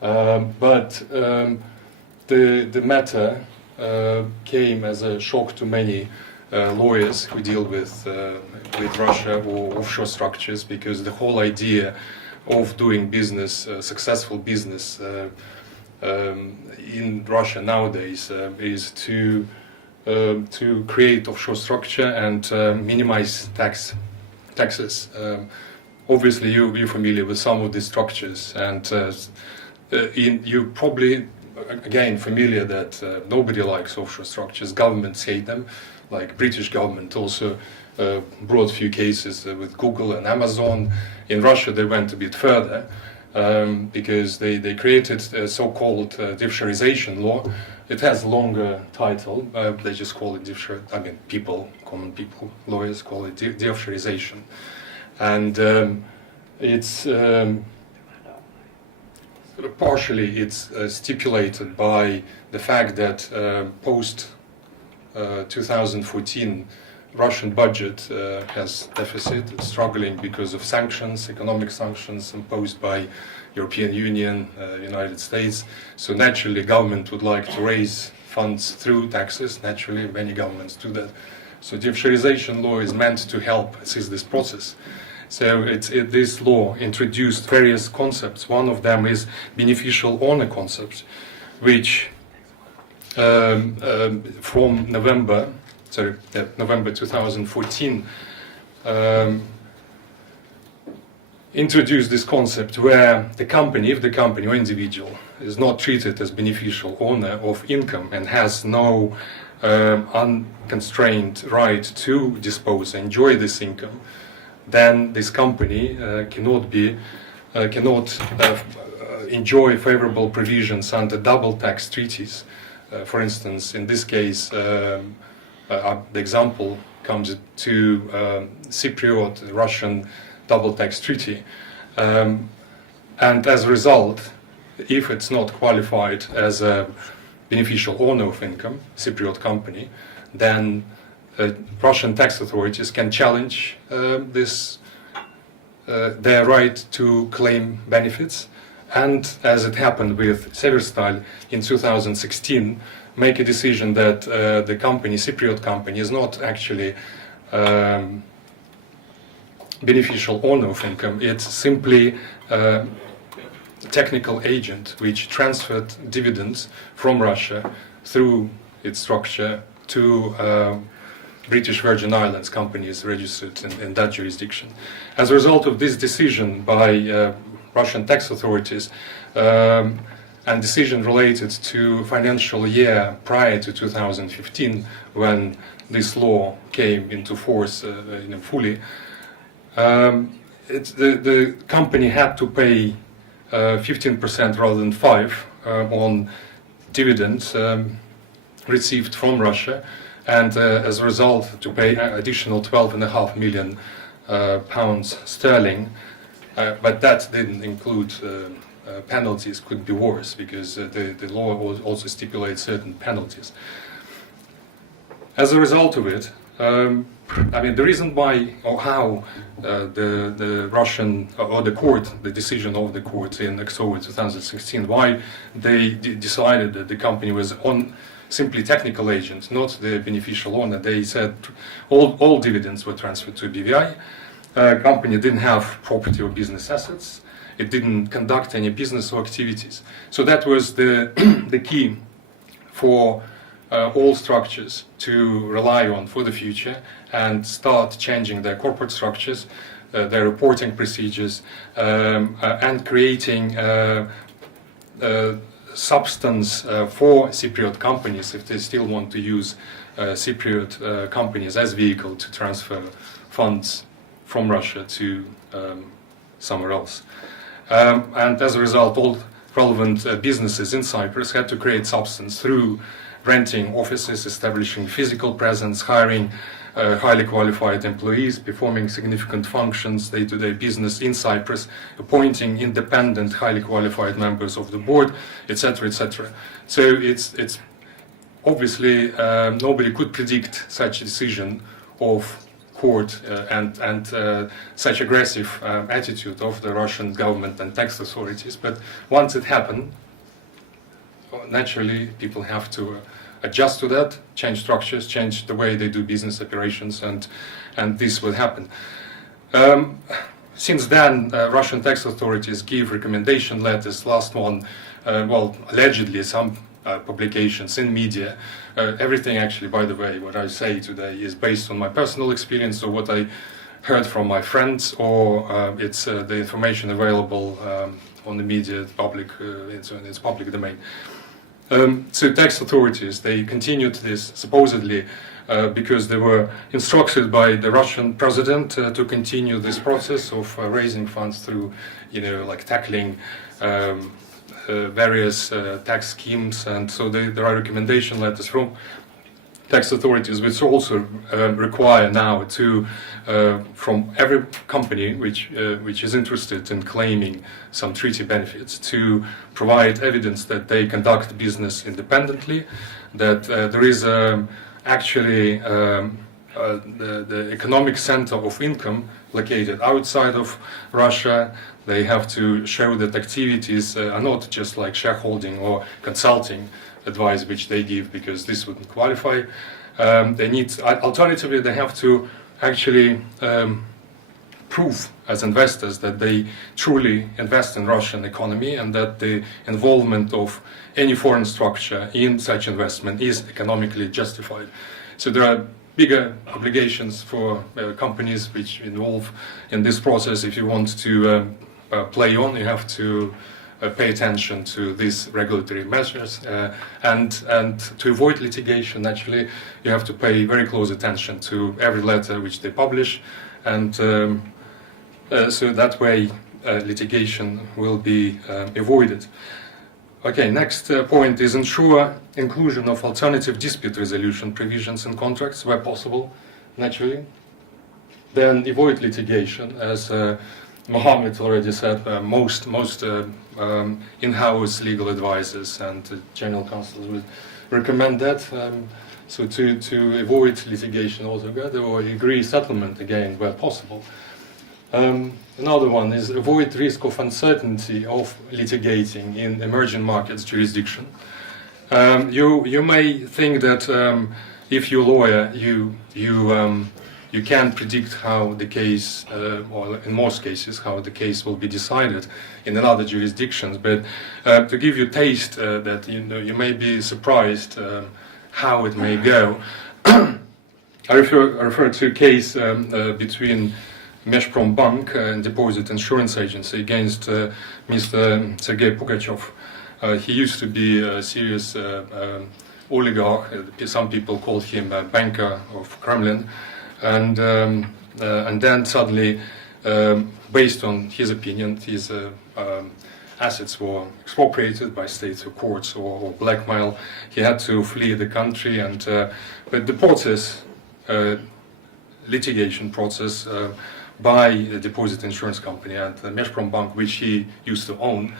But the matter came as a shock to many lawyers who deal with Russia or offshore structures, because the whole idea of doing business, successful business in Russia nowadays is to create offshore structure and minimize taxes. Obviously, you're familiar with some of these structures, and you're probably again familiar that nobody likes offshore structures. Governments hate them, like British government also brought a few cases with Google and Amazon. In Russia, they went a bit further because they created a so-called deoffshorization law. It has a longer title. They just call it common people, lawyers call it deoffshorization. And it's partially it's stipulated by the fact that post 2014 Russian budget has deficit, it's struggling because of sanctions, economic sanctions imposed by European Union, United States. So naturally, government would like to raise funds through taxes. Naturally, many governments do that. So deoffshorization law is meant to help assist this process. So this law introduced various concepts. One of them is beneficial owner concept, which from November 2014 introduced this concept where the company, if the company or individual is not treated as beneficial owner of income and has no unconstrained right to dispose and enjoy this income, then this company cannot be cannot enjoy favorable provisions under double tax treaties. For instance, in this case, the example comes to Cypriot Russian double tax treaty. And as a result, if it's not qualified as a beneficial owner of income, Cypriot company, then Russian tax authorities can challenge their right to claim benefits, and as it happened with Severstal in 2016, make a decision that the company, Cypriot company, is not actually beneficial owner of income. It's simply a technical agent which transferred dividends from Russia through its structure to British Virgin Islands companies registered in that jurisdiction. As a result of this decision by Russian tax authorities and decision related to financial year prior to 2015, when this law came into force fully, the company had to pay 15% rather than 5% on dividends received from Russia, and as a result to pay additional 12.5 million pounds sterling, but that didn't include penalties. Could be worse because the law also stipulates certain penalties. As a result of it, I mean, the reason why or how the Russian or the court, the decision of the court in October 2016, why they decided that the company was on simply technical agent, not the beneficial owner. They said all dividends were transferred to BVI. Company didn't have property or business assets. It didn't conduct any business or activities. So that was the the key for all structures to rely on for the future and start changing their corporate structures, their reporting procedures, and creating substance for Cypriot companies if they still want to use Cypriot companies as vehicle to transfer funds from Russia to somewhere else. And as a result, all relevant businesses in Cyprus had to create substance through renting offices, establishing physical presence, hiring highly qualified employees, performing significant functions, day-to-day business in Cyprus, appointing independent, highly qualified members of the board, etc., etc. So it's obviously nobody could predict such a decision of court and such aggressive attitude of the Russian government and tax authorities. But once it happened, naturally people have to adjust to that, change structures, change the way they do business operations, and this will happen. Since then, Russian tax authorities give recommendation letters. Last one, well, allegedly some publications in media. Everything actually, by the way, what I say today is based on my personal experience or what I heard from my friends, or it's the information available on the media, public, it's public domain. So tax authorities, they continued this supposedly because they were instructed by the Russian president to continue this process of raising funds through, like tackling various tax schemes, and so there are recommendation letters from tax authorities which also require now to from every company which is interested in claiming some treaty benefits to provide evidence that they conduct business independently, that there is actually the economic center of income located outside of Russia. They have to show that activities are not just like shareholding or consulting advice which they give, because this wouldn't qualify. They need, alternatively, they have to actually prove as investors that they truly invest in Russian economy and that the involvement of any foreign structure in such investment is economically justified. So there are bigger obligations for companies which involve in this process. If you want to play on, you have to pay attention to these regulatory measures, and to avoid litigation, naturally, you have to pay very close attention to every letter which they publish, and so that way litigation will be avoided. Okay, next point is ensure inclusion of alternative dispute resolution provisions in contracts where possible, naturally. Then avoid litigation, as Mohammed already said. Most in-house legal advisors and general counsels would recommend that. So to avoid litigation altogether, or agree settlement again where possible. Another one is avoid risk of uncertainty of litigating in emerging markets jurisdiction. You may think that if you're a lawyer, you can't predict how the case, or in most cases, how the case will be decided in another jurisdictions. But to give you a taste that you may be surprised how it may go. I refer to a case between Meshprom Bank and Deposit Insurance Agency against Mr. Sergei Pugachev. He used to be a serious oligarch. Some people called him a banker of Kremlin, and then suddenly, based on his opinion, his assets were expropriated by state courts or blackmail. He had to flee the country, and but the process, litigation process, by the deposit insurance company and the Meshprom Bank, which he used to own,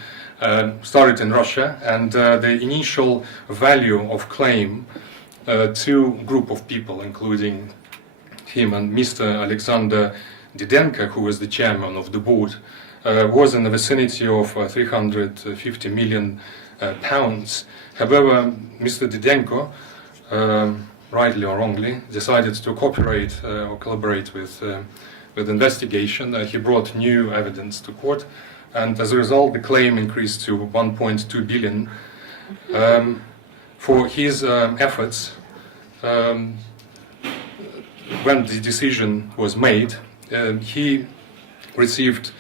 started in Russia, and the initial value of claim to a group of people, including him and Mr. Alexander Didenko, who was the chairman of the board, was in the vicinity of 350 million pounds. However, Mr. Didenko, rightly or wrongly, decided to cooperate or collaborate with investigation. He brought new evidence to court, and as a result, the claim increased to 1.2 billion. For his efforts, when the decision was made, he received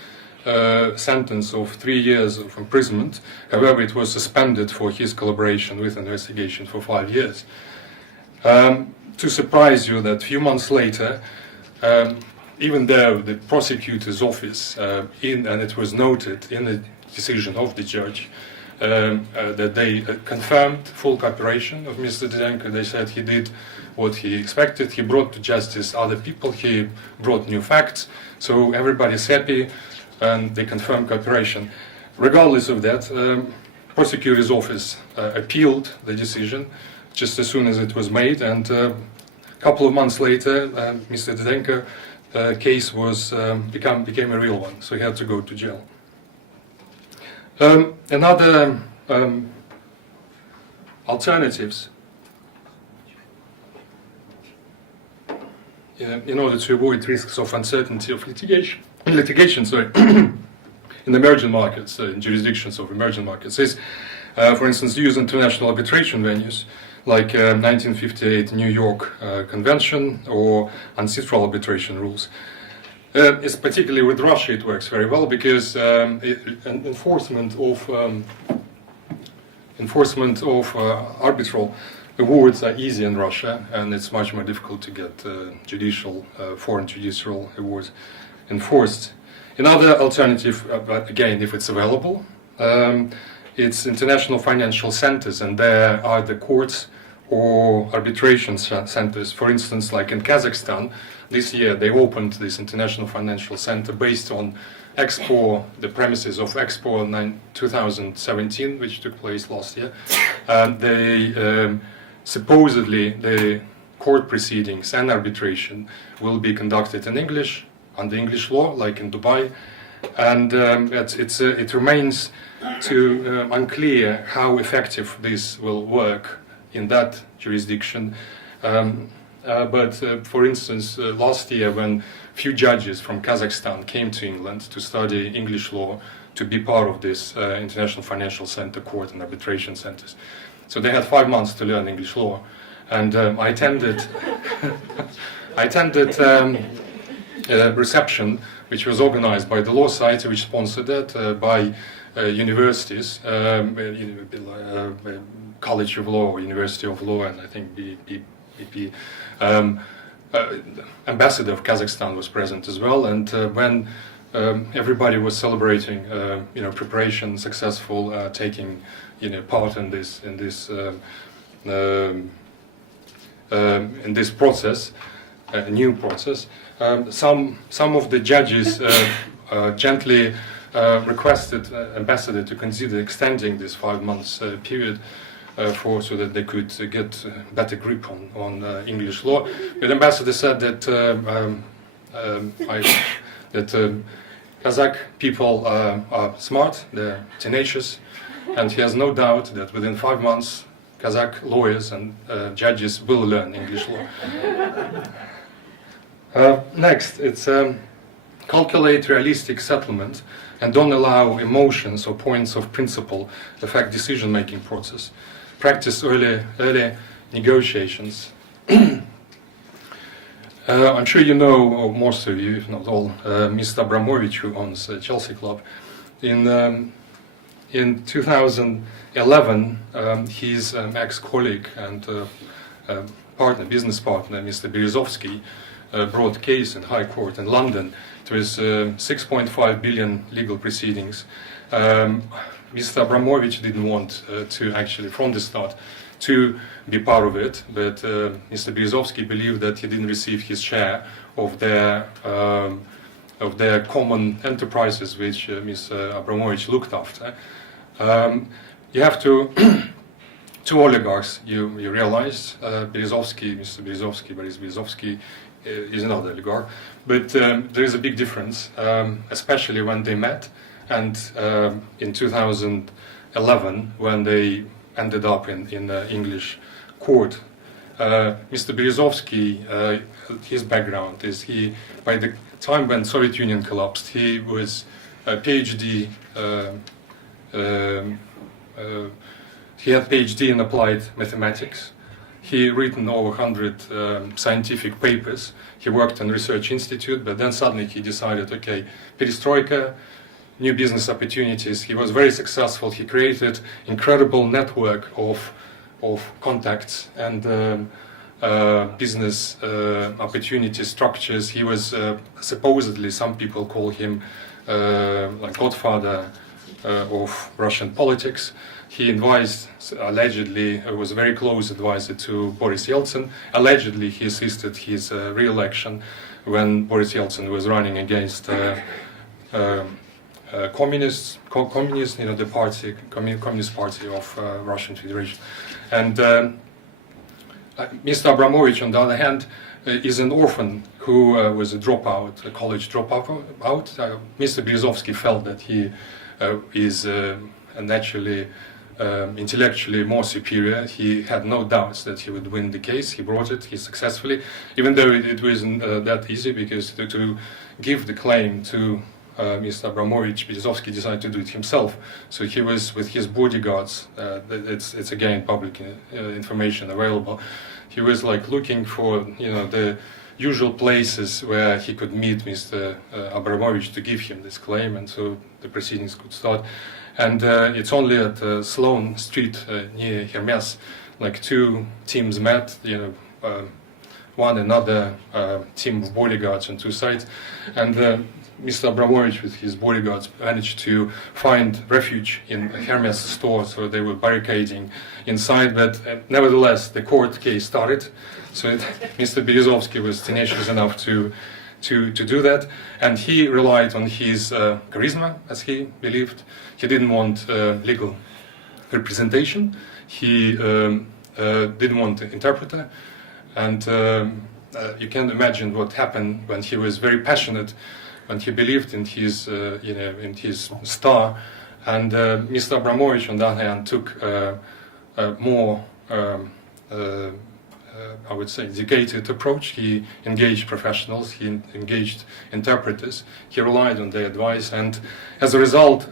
a sentence of 3 years of imprisonment. However, it was suspended for his collaboration with investigation for 5 years. To surprise you, that a few months later, even though the prosecutor's office, and it was noted in the decision of the judge, that they confirmed full cooperation of Mr. Didenko. They said he did what he expected. He brought to justice other people. He brought new facts. So everybody's happy, and they confirmed cooperation. Regardless of that, prosecutor's office appealed the decision just as soon as it was made, and a couple of months later, Mr. Didenko case was became a real one, so he had to go to jail. Another alternatives in order to avoid risks of uncertainty of litigation, in emerging markets, in jurisdictions of emerging markets, is, for instance, use international arbitration venues like 1958 New York Convention or ancestral arbitration rules. It's particularly with Russia it works very well, because enforcement of arbitral awards are easy in Russia, and it's much more difficult to get foreign judicial awards enforced. Another alternative, but again, if it's available, it's international financial centers, and there are the courts or arbitration centers. For instance, like in Kazakhstan, this year they opened this international financial center based on Expo, the premises of Expo 2017, which took place last year. Supposedly the court proceedings and arbitration will be conducted in English, under English law, like in Dubai, and it remains unclear how effective this will work in that jurisdiction. But for instance, last year, when few judges from Kazakhstan came to England to study English law, to be part of this international financial center, court and arbitration centers, so they had 5 months to learn English law, and I attended a reception which was organized by the Law Society, which sponsored it, by universities, College of Law, University of Law, and I think BP. Ambassador of Kazakhstan was present as well, and when everybody was celebrating, preparation, successful, taking, part in this process, a new process. Some of the judges gently requested ambassador to consider extending this 5 months period so that they could get better grip on English law. But ambassador said that Kazakh people are smart, they're tenacious, and he has no doubt that within 5 months Kazakh lawyers and judges will learn English law. Next, it's calculate realistic settlement and don't allow emotions or points of principle affect decision-making process. Practice early negotiations. I'm sure you know, or most of you, if not all, Mr. Abramovich, who owns Chelsea Club. In 2011, his ex-colleague and business partner, Mr. Berezovsky, brought a case in High Court in London. It was 6.5 billion legal proceedings. Mr. Abramovich didn't want to actually, from the start, to be part of it, but Mr. Berezovsky believed that he didn't receive his share of their common enterprises, which Mr. Abramovich looked after. You have to two oligarchs. You realize Mr. Berezovsky is another oligarch, but there is a big difference, especially when they met, and in 2011 when they ended up in English court. Mr. Berezovsky, his background is by the time when Soviet Union collapsed, he was a PhD. He had PhD in applied mathematics. He written over 100 scientific papers. He worked in research institute, but then suddenly he decided, okay, perestroika, new business opportunities. He was very successful. He created incredible network of contacts and business opportunity structures. He was supposedly, some people call him like godfather of Russian politics. He advised, allegedly, was a very close advisor to Boris Yeltsin. Allegedly, he assisted his re-election when Boris Yeltsin was running against communist, the party, Communist Party of Russian Federation. And Mr. Abramovich, on the other hand, is an orphan who was a dropout, a college dropout. Mr. Berezovsky felt that he is naturally, intellectually more superior. He had no doubts that he would win the case. He brought it, he successfully, even though it wasn't that easy, because to give the claim to Mr. Abramovich, Berezovsky decided to do it himself. So he was with his bodyguards. It's again public information available. He was like looking for the usual places where he could meet Mr. Abramovich to give him this claim, and so the proceedings could start. And it's only at Sloane Street near Hermes, like two teams met. One another team of bodyguards on two sides, and Mr. Abramovich with his bodyguards managed to find refuge in a Hermes store, so they were barricading inside, but nevertheless the court case started. So Mr. Berezovsky was tenacious enough to do that, and he relied on his charisma, as he believed. He didn't want legal representation. He didn't want an interpreter, and you can imagine what happened when he was very passionate, when he believed in his, in his star. And Mr. Abramovich, on the other hand, took more, I would say, educated approach. He engaged professionals, he engaged interpreters, he relied on their advice, and as a result,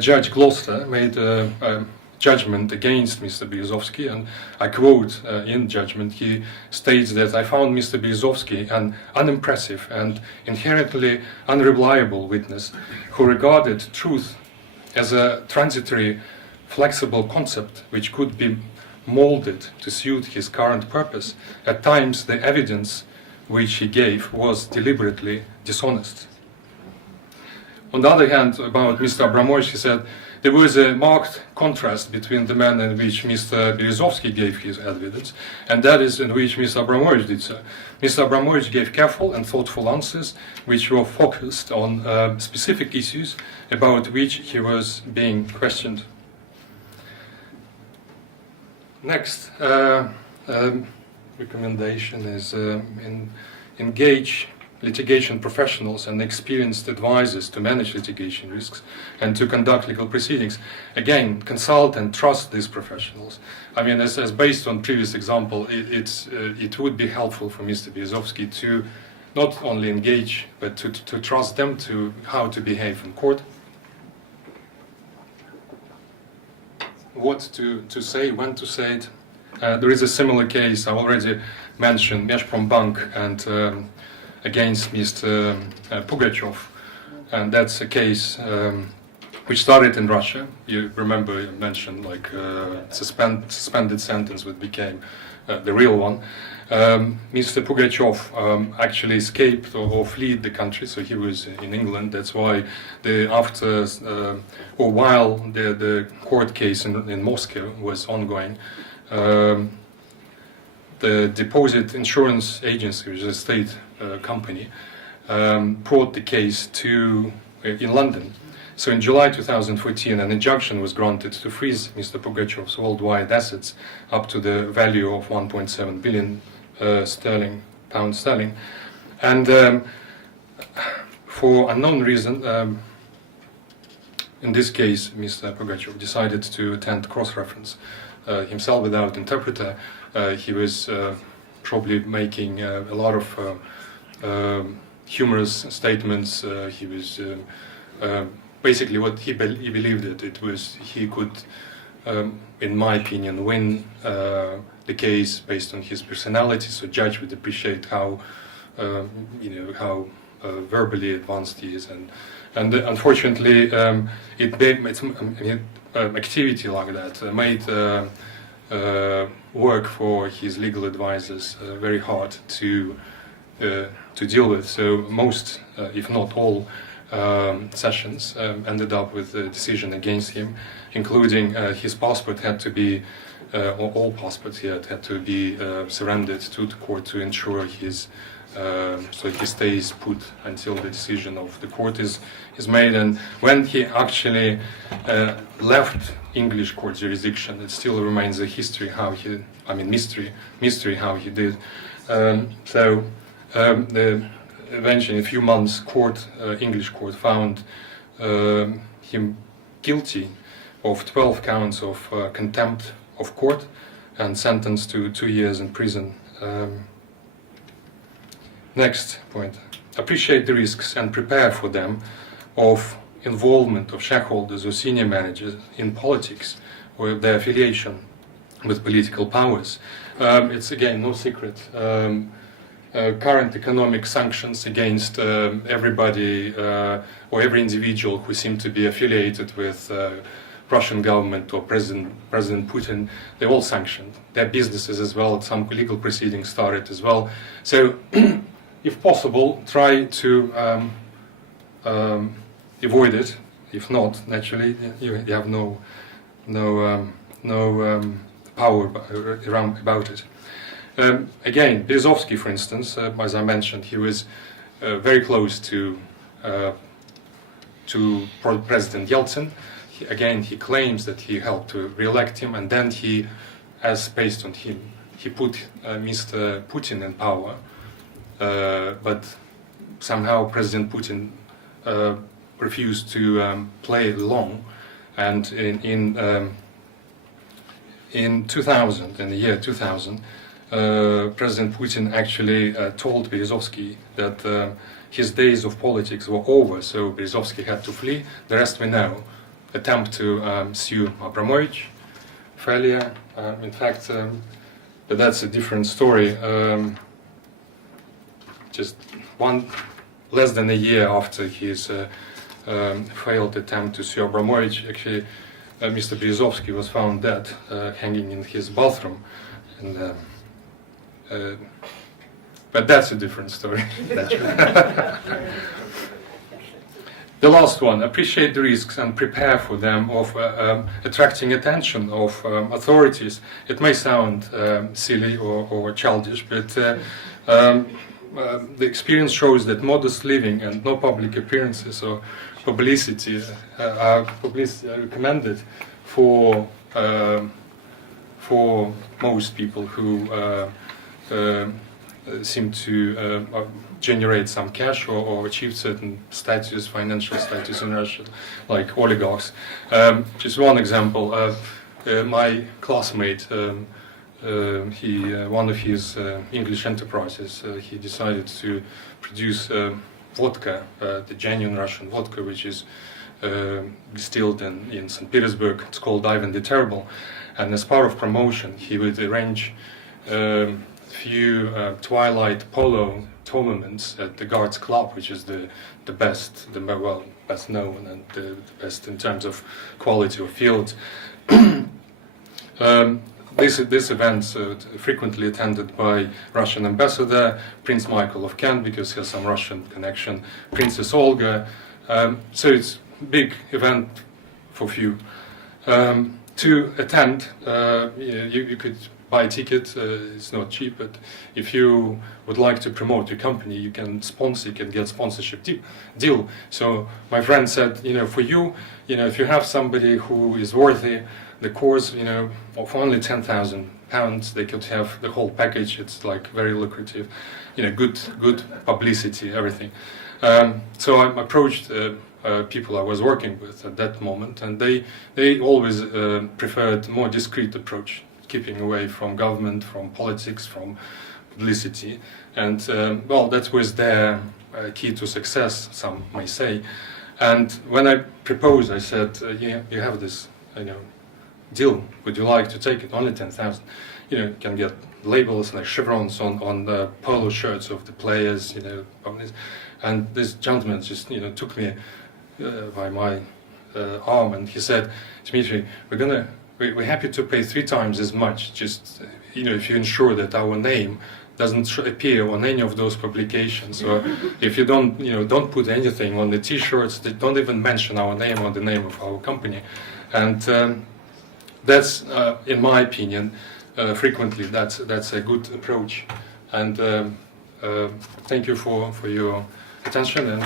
Judge Gloucester made a judgment against Mr. Berezovsky, and I quote in judgment, he states that I found Mr. Berezovsky an unimpressive and inherently unreliable witness who regarded truth as a transitory, flexible concept which could be molded to suit his current purpose. At times the evidence which he gave was deliberately dishonest. On the other hand, about Mr. Abramovich, he said there was a marked contrast between the manner in which Mr. Berezovsky gave his evidence and that is in which Mr. Abramovich did so. Mr. Abramovich gave careful and thoughtful answers which were focused on specific issues about which he was being questioned. Next recommendation is engage litigation professionals and experienced advisors to manage litigation risks and to conduct legal proceedings. Again, consult and trust these professionals. I mean, as based on previous example, it would be helpful for Mr. Berezovsky to not only engage, but to trust them to how to behave in court. What to say, when to say it. There is a similar case I already mentioned, Meshprombank and against Mr. Pugachev, and that's a case which started in Russia. You remember you mentioned like suspended sentence, which became the real one. Mr. Pugachev actually escaped or fled the country, so he was in England. That's why while the court case in Moscow was ongoing, the Deposit Insurance Agency, which is a state company, brought the case in London. So in July 2014, an injunction was granted to freeze Mr. Pugachev's worldwide assets up to the value of 1.7 billion pound sterling. And for unknown reason, in this case, Mr. Pugachev decided to attend cross-reference himself without interpreter. He was probably making a lot of humorous statements. He was basically what he believed it was he could, in my opinion, win the case based on his personality. So judge would appreciate how how verbally advanced he is, and unfortunately, activity like that made work for his legal advisors very hard to deal with. So most, if not all, sessions ended up with a decision against him, including his passport had to be, or all passports he had to be surrendered to the court to ensure his so he stays put until the decision of the court is made. And when he actually left English court jurisdiction, it still remains a history how he, mystery how he did. Eventually, in a few months, English court found him guilty of 12 counts of contempt of court and sentenced to 2 years in prison. Next point, appreciate the risks and prepare for them of involvement of shareholders or senior managers in politics or their affiliation with political powers. It's again no secret. Current economic sanctions against everybody or every individual who seem to be affiliated with Russian government or President Putin, they're all sanctioned. Their businesses as well, some legal proceedings started as well. So if possible, try to avoid it. If not, naturally, you have no power about it. Again, Berezovsky, for instance, as I mentioned, he was very close to President Yeltsin. He claims that he helped to re-elect him, and then he, as based on him, he put Mr. Putin in power. But somehow President Putin refused to play along, and in 2000, in the year 2000, President Putin actually told Berezovsky that his days of politics were over, so Berezovsky had to flee. The rest we know. Attempt to sue Abramovich, failure. In fact, but that's a different story. Just less than a year after his failed attempt to sue Abramovich, actually, Mr. Berezovsky was found dead, hanging in his bathroom. And But that's a different story. The last one, appreciate the risks and prepare for them of attracting attention of authorities. It may sound silly or childish, but the experience shows that modest living and no public appearances or publicity are recommended for most people who seem to generate some cash or achieve certain status, financial status in Russia, like oligarchs. Just one example, my classmate, one of his English enterprises, he decided to produce vodka, the genuine Russian vodka, which is distilled in St. Petersburg. It's called Ivan the Terrible. And as part of promotion, he would arrange few twilight polo tournaments at the Guards Club, which is the best, best known and the best in terms of quality of fields. This event frequently attended by Russian ambassador, Prince Michael of Kent, because he has some Russian connection, Princess Olga. So it's a big event for few. To attend, you could buy a ticket. It's not cheap, but if you would like to promote your company, you can get sponsorship deal. So my friend said, for you, if you have somebody who is worthy, the course, of only £10,000, they could have the whole package. It's like very lucrative, good publicity, everything. So I approached people I was working with at that moment, and they always preferred a more discreet approach, keeping away from government, from politics, from publicity. And that was their key to success, some may say. And when I proposed, I said, you have this, deal. Would you like to take it? Only 10,000. You can get labels like chevrons on the polo shirts of the players. And this gentleman just took me by my arm, and he said, Dmitry, we're happy to pay 3 times as much. Just if you ensure that our name doesn't appear on any of those publications, or if you don't put anything on the T-shirts, that don't even mention our name or the name of our company. And that's, in my opinion, frequently that's a good approach. And thank you for your attention. And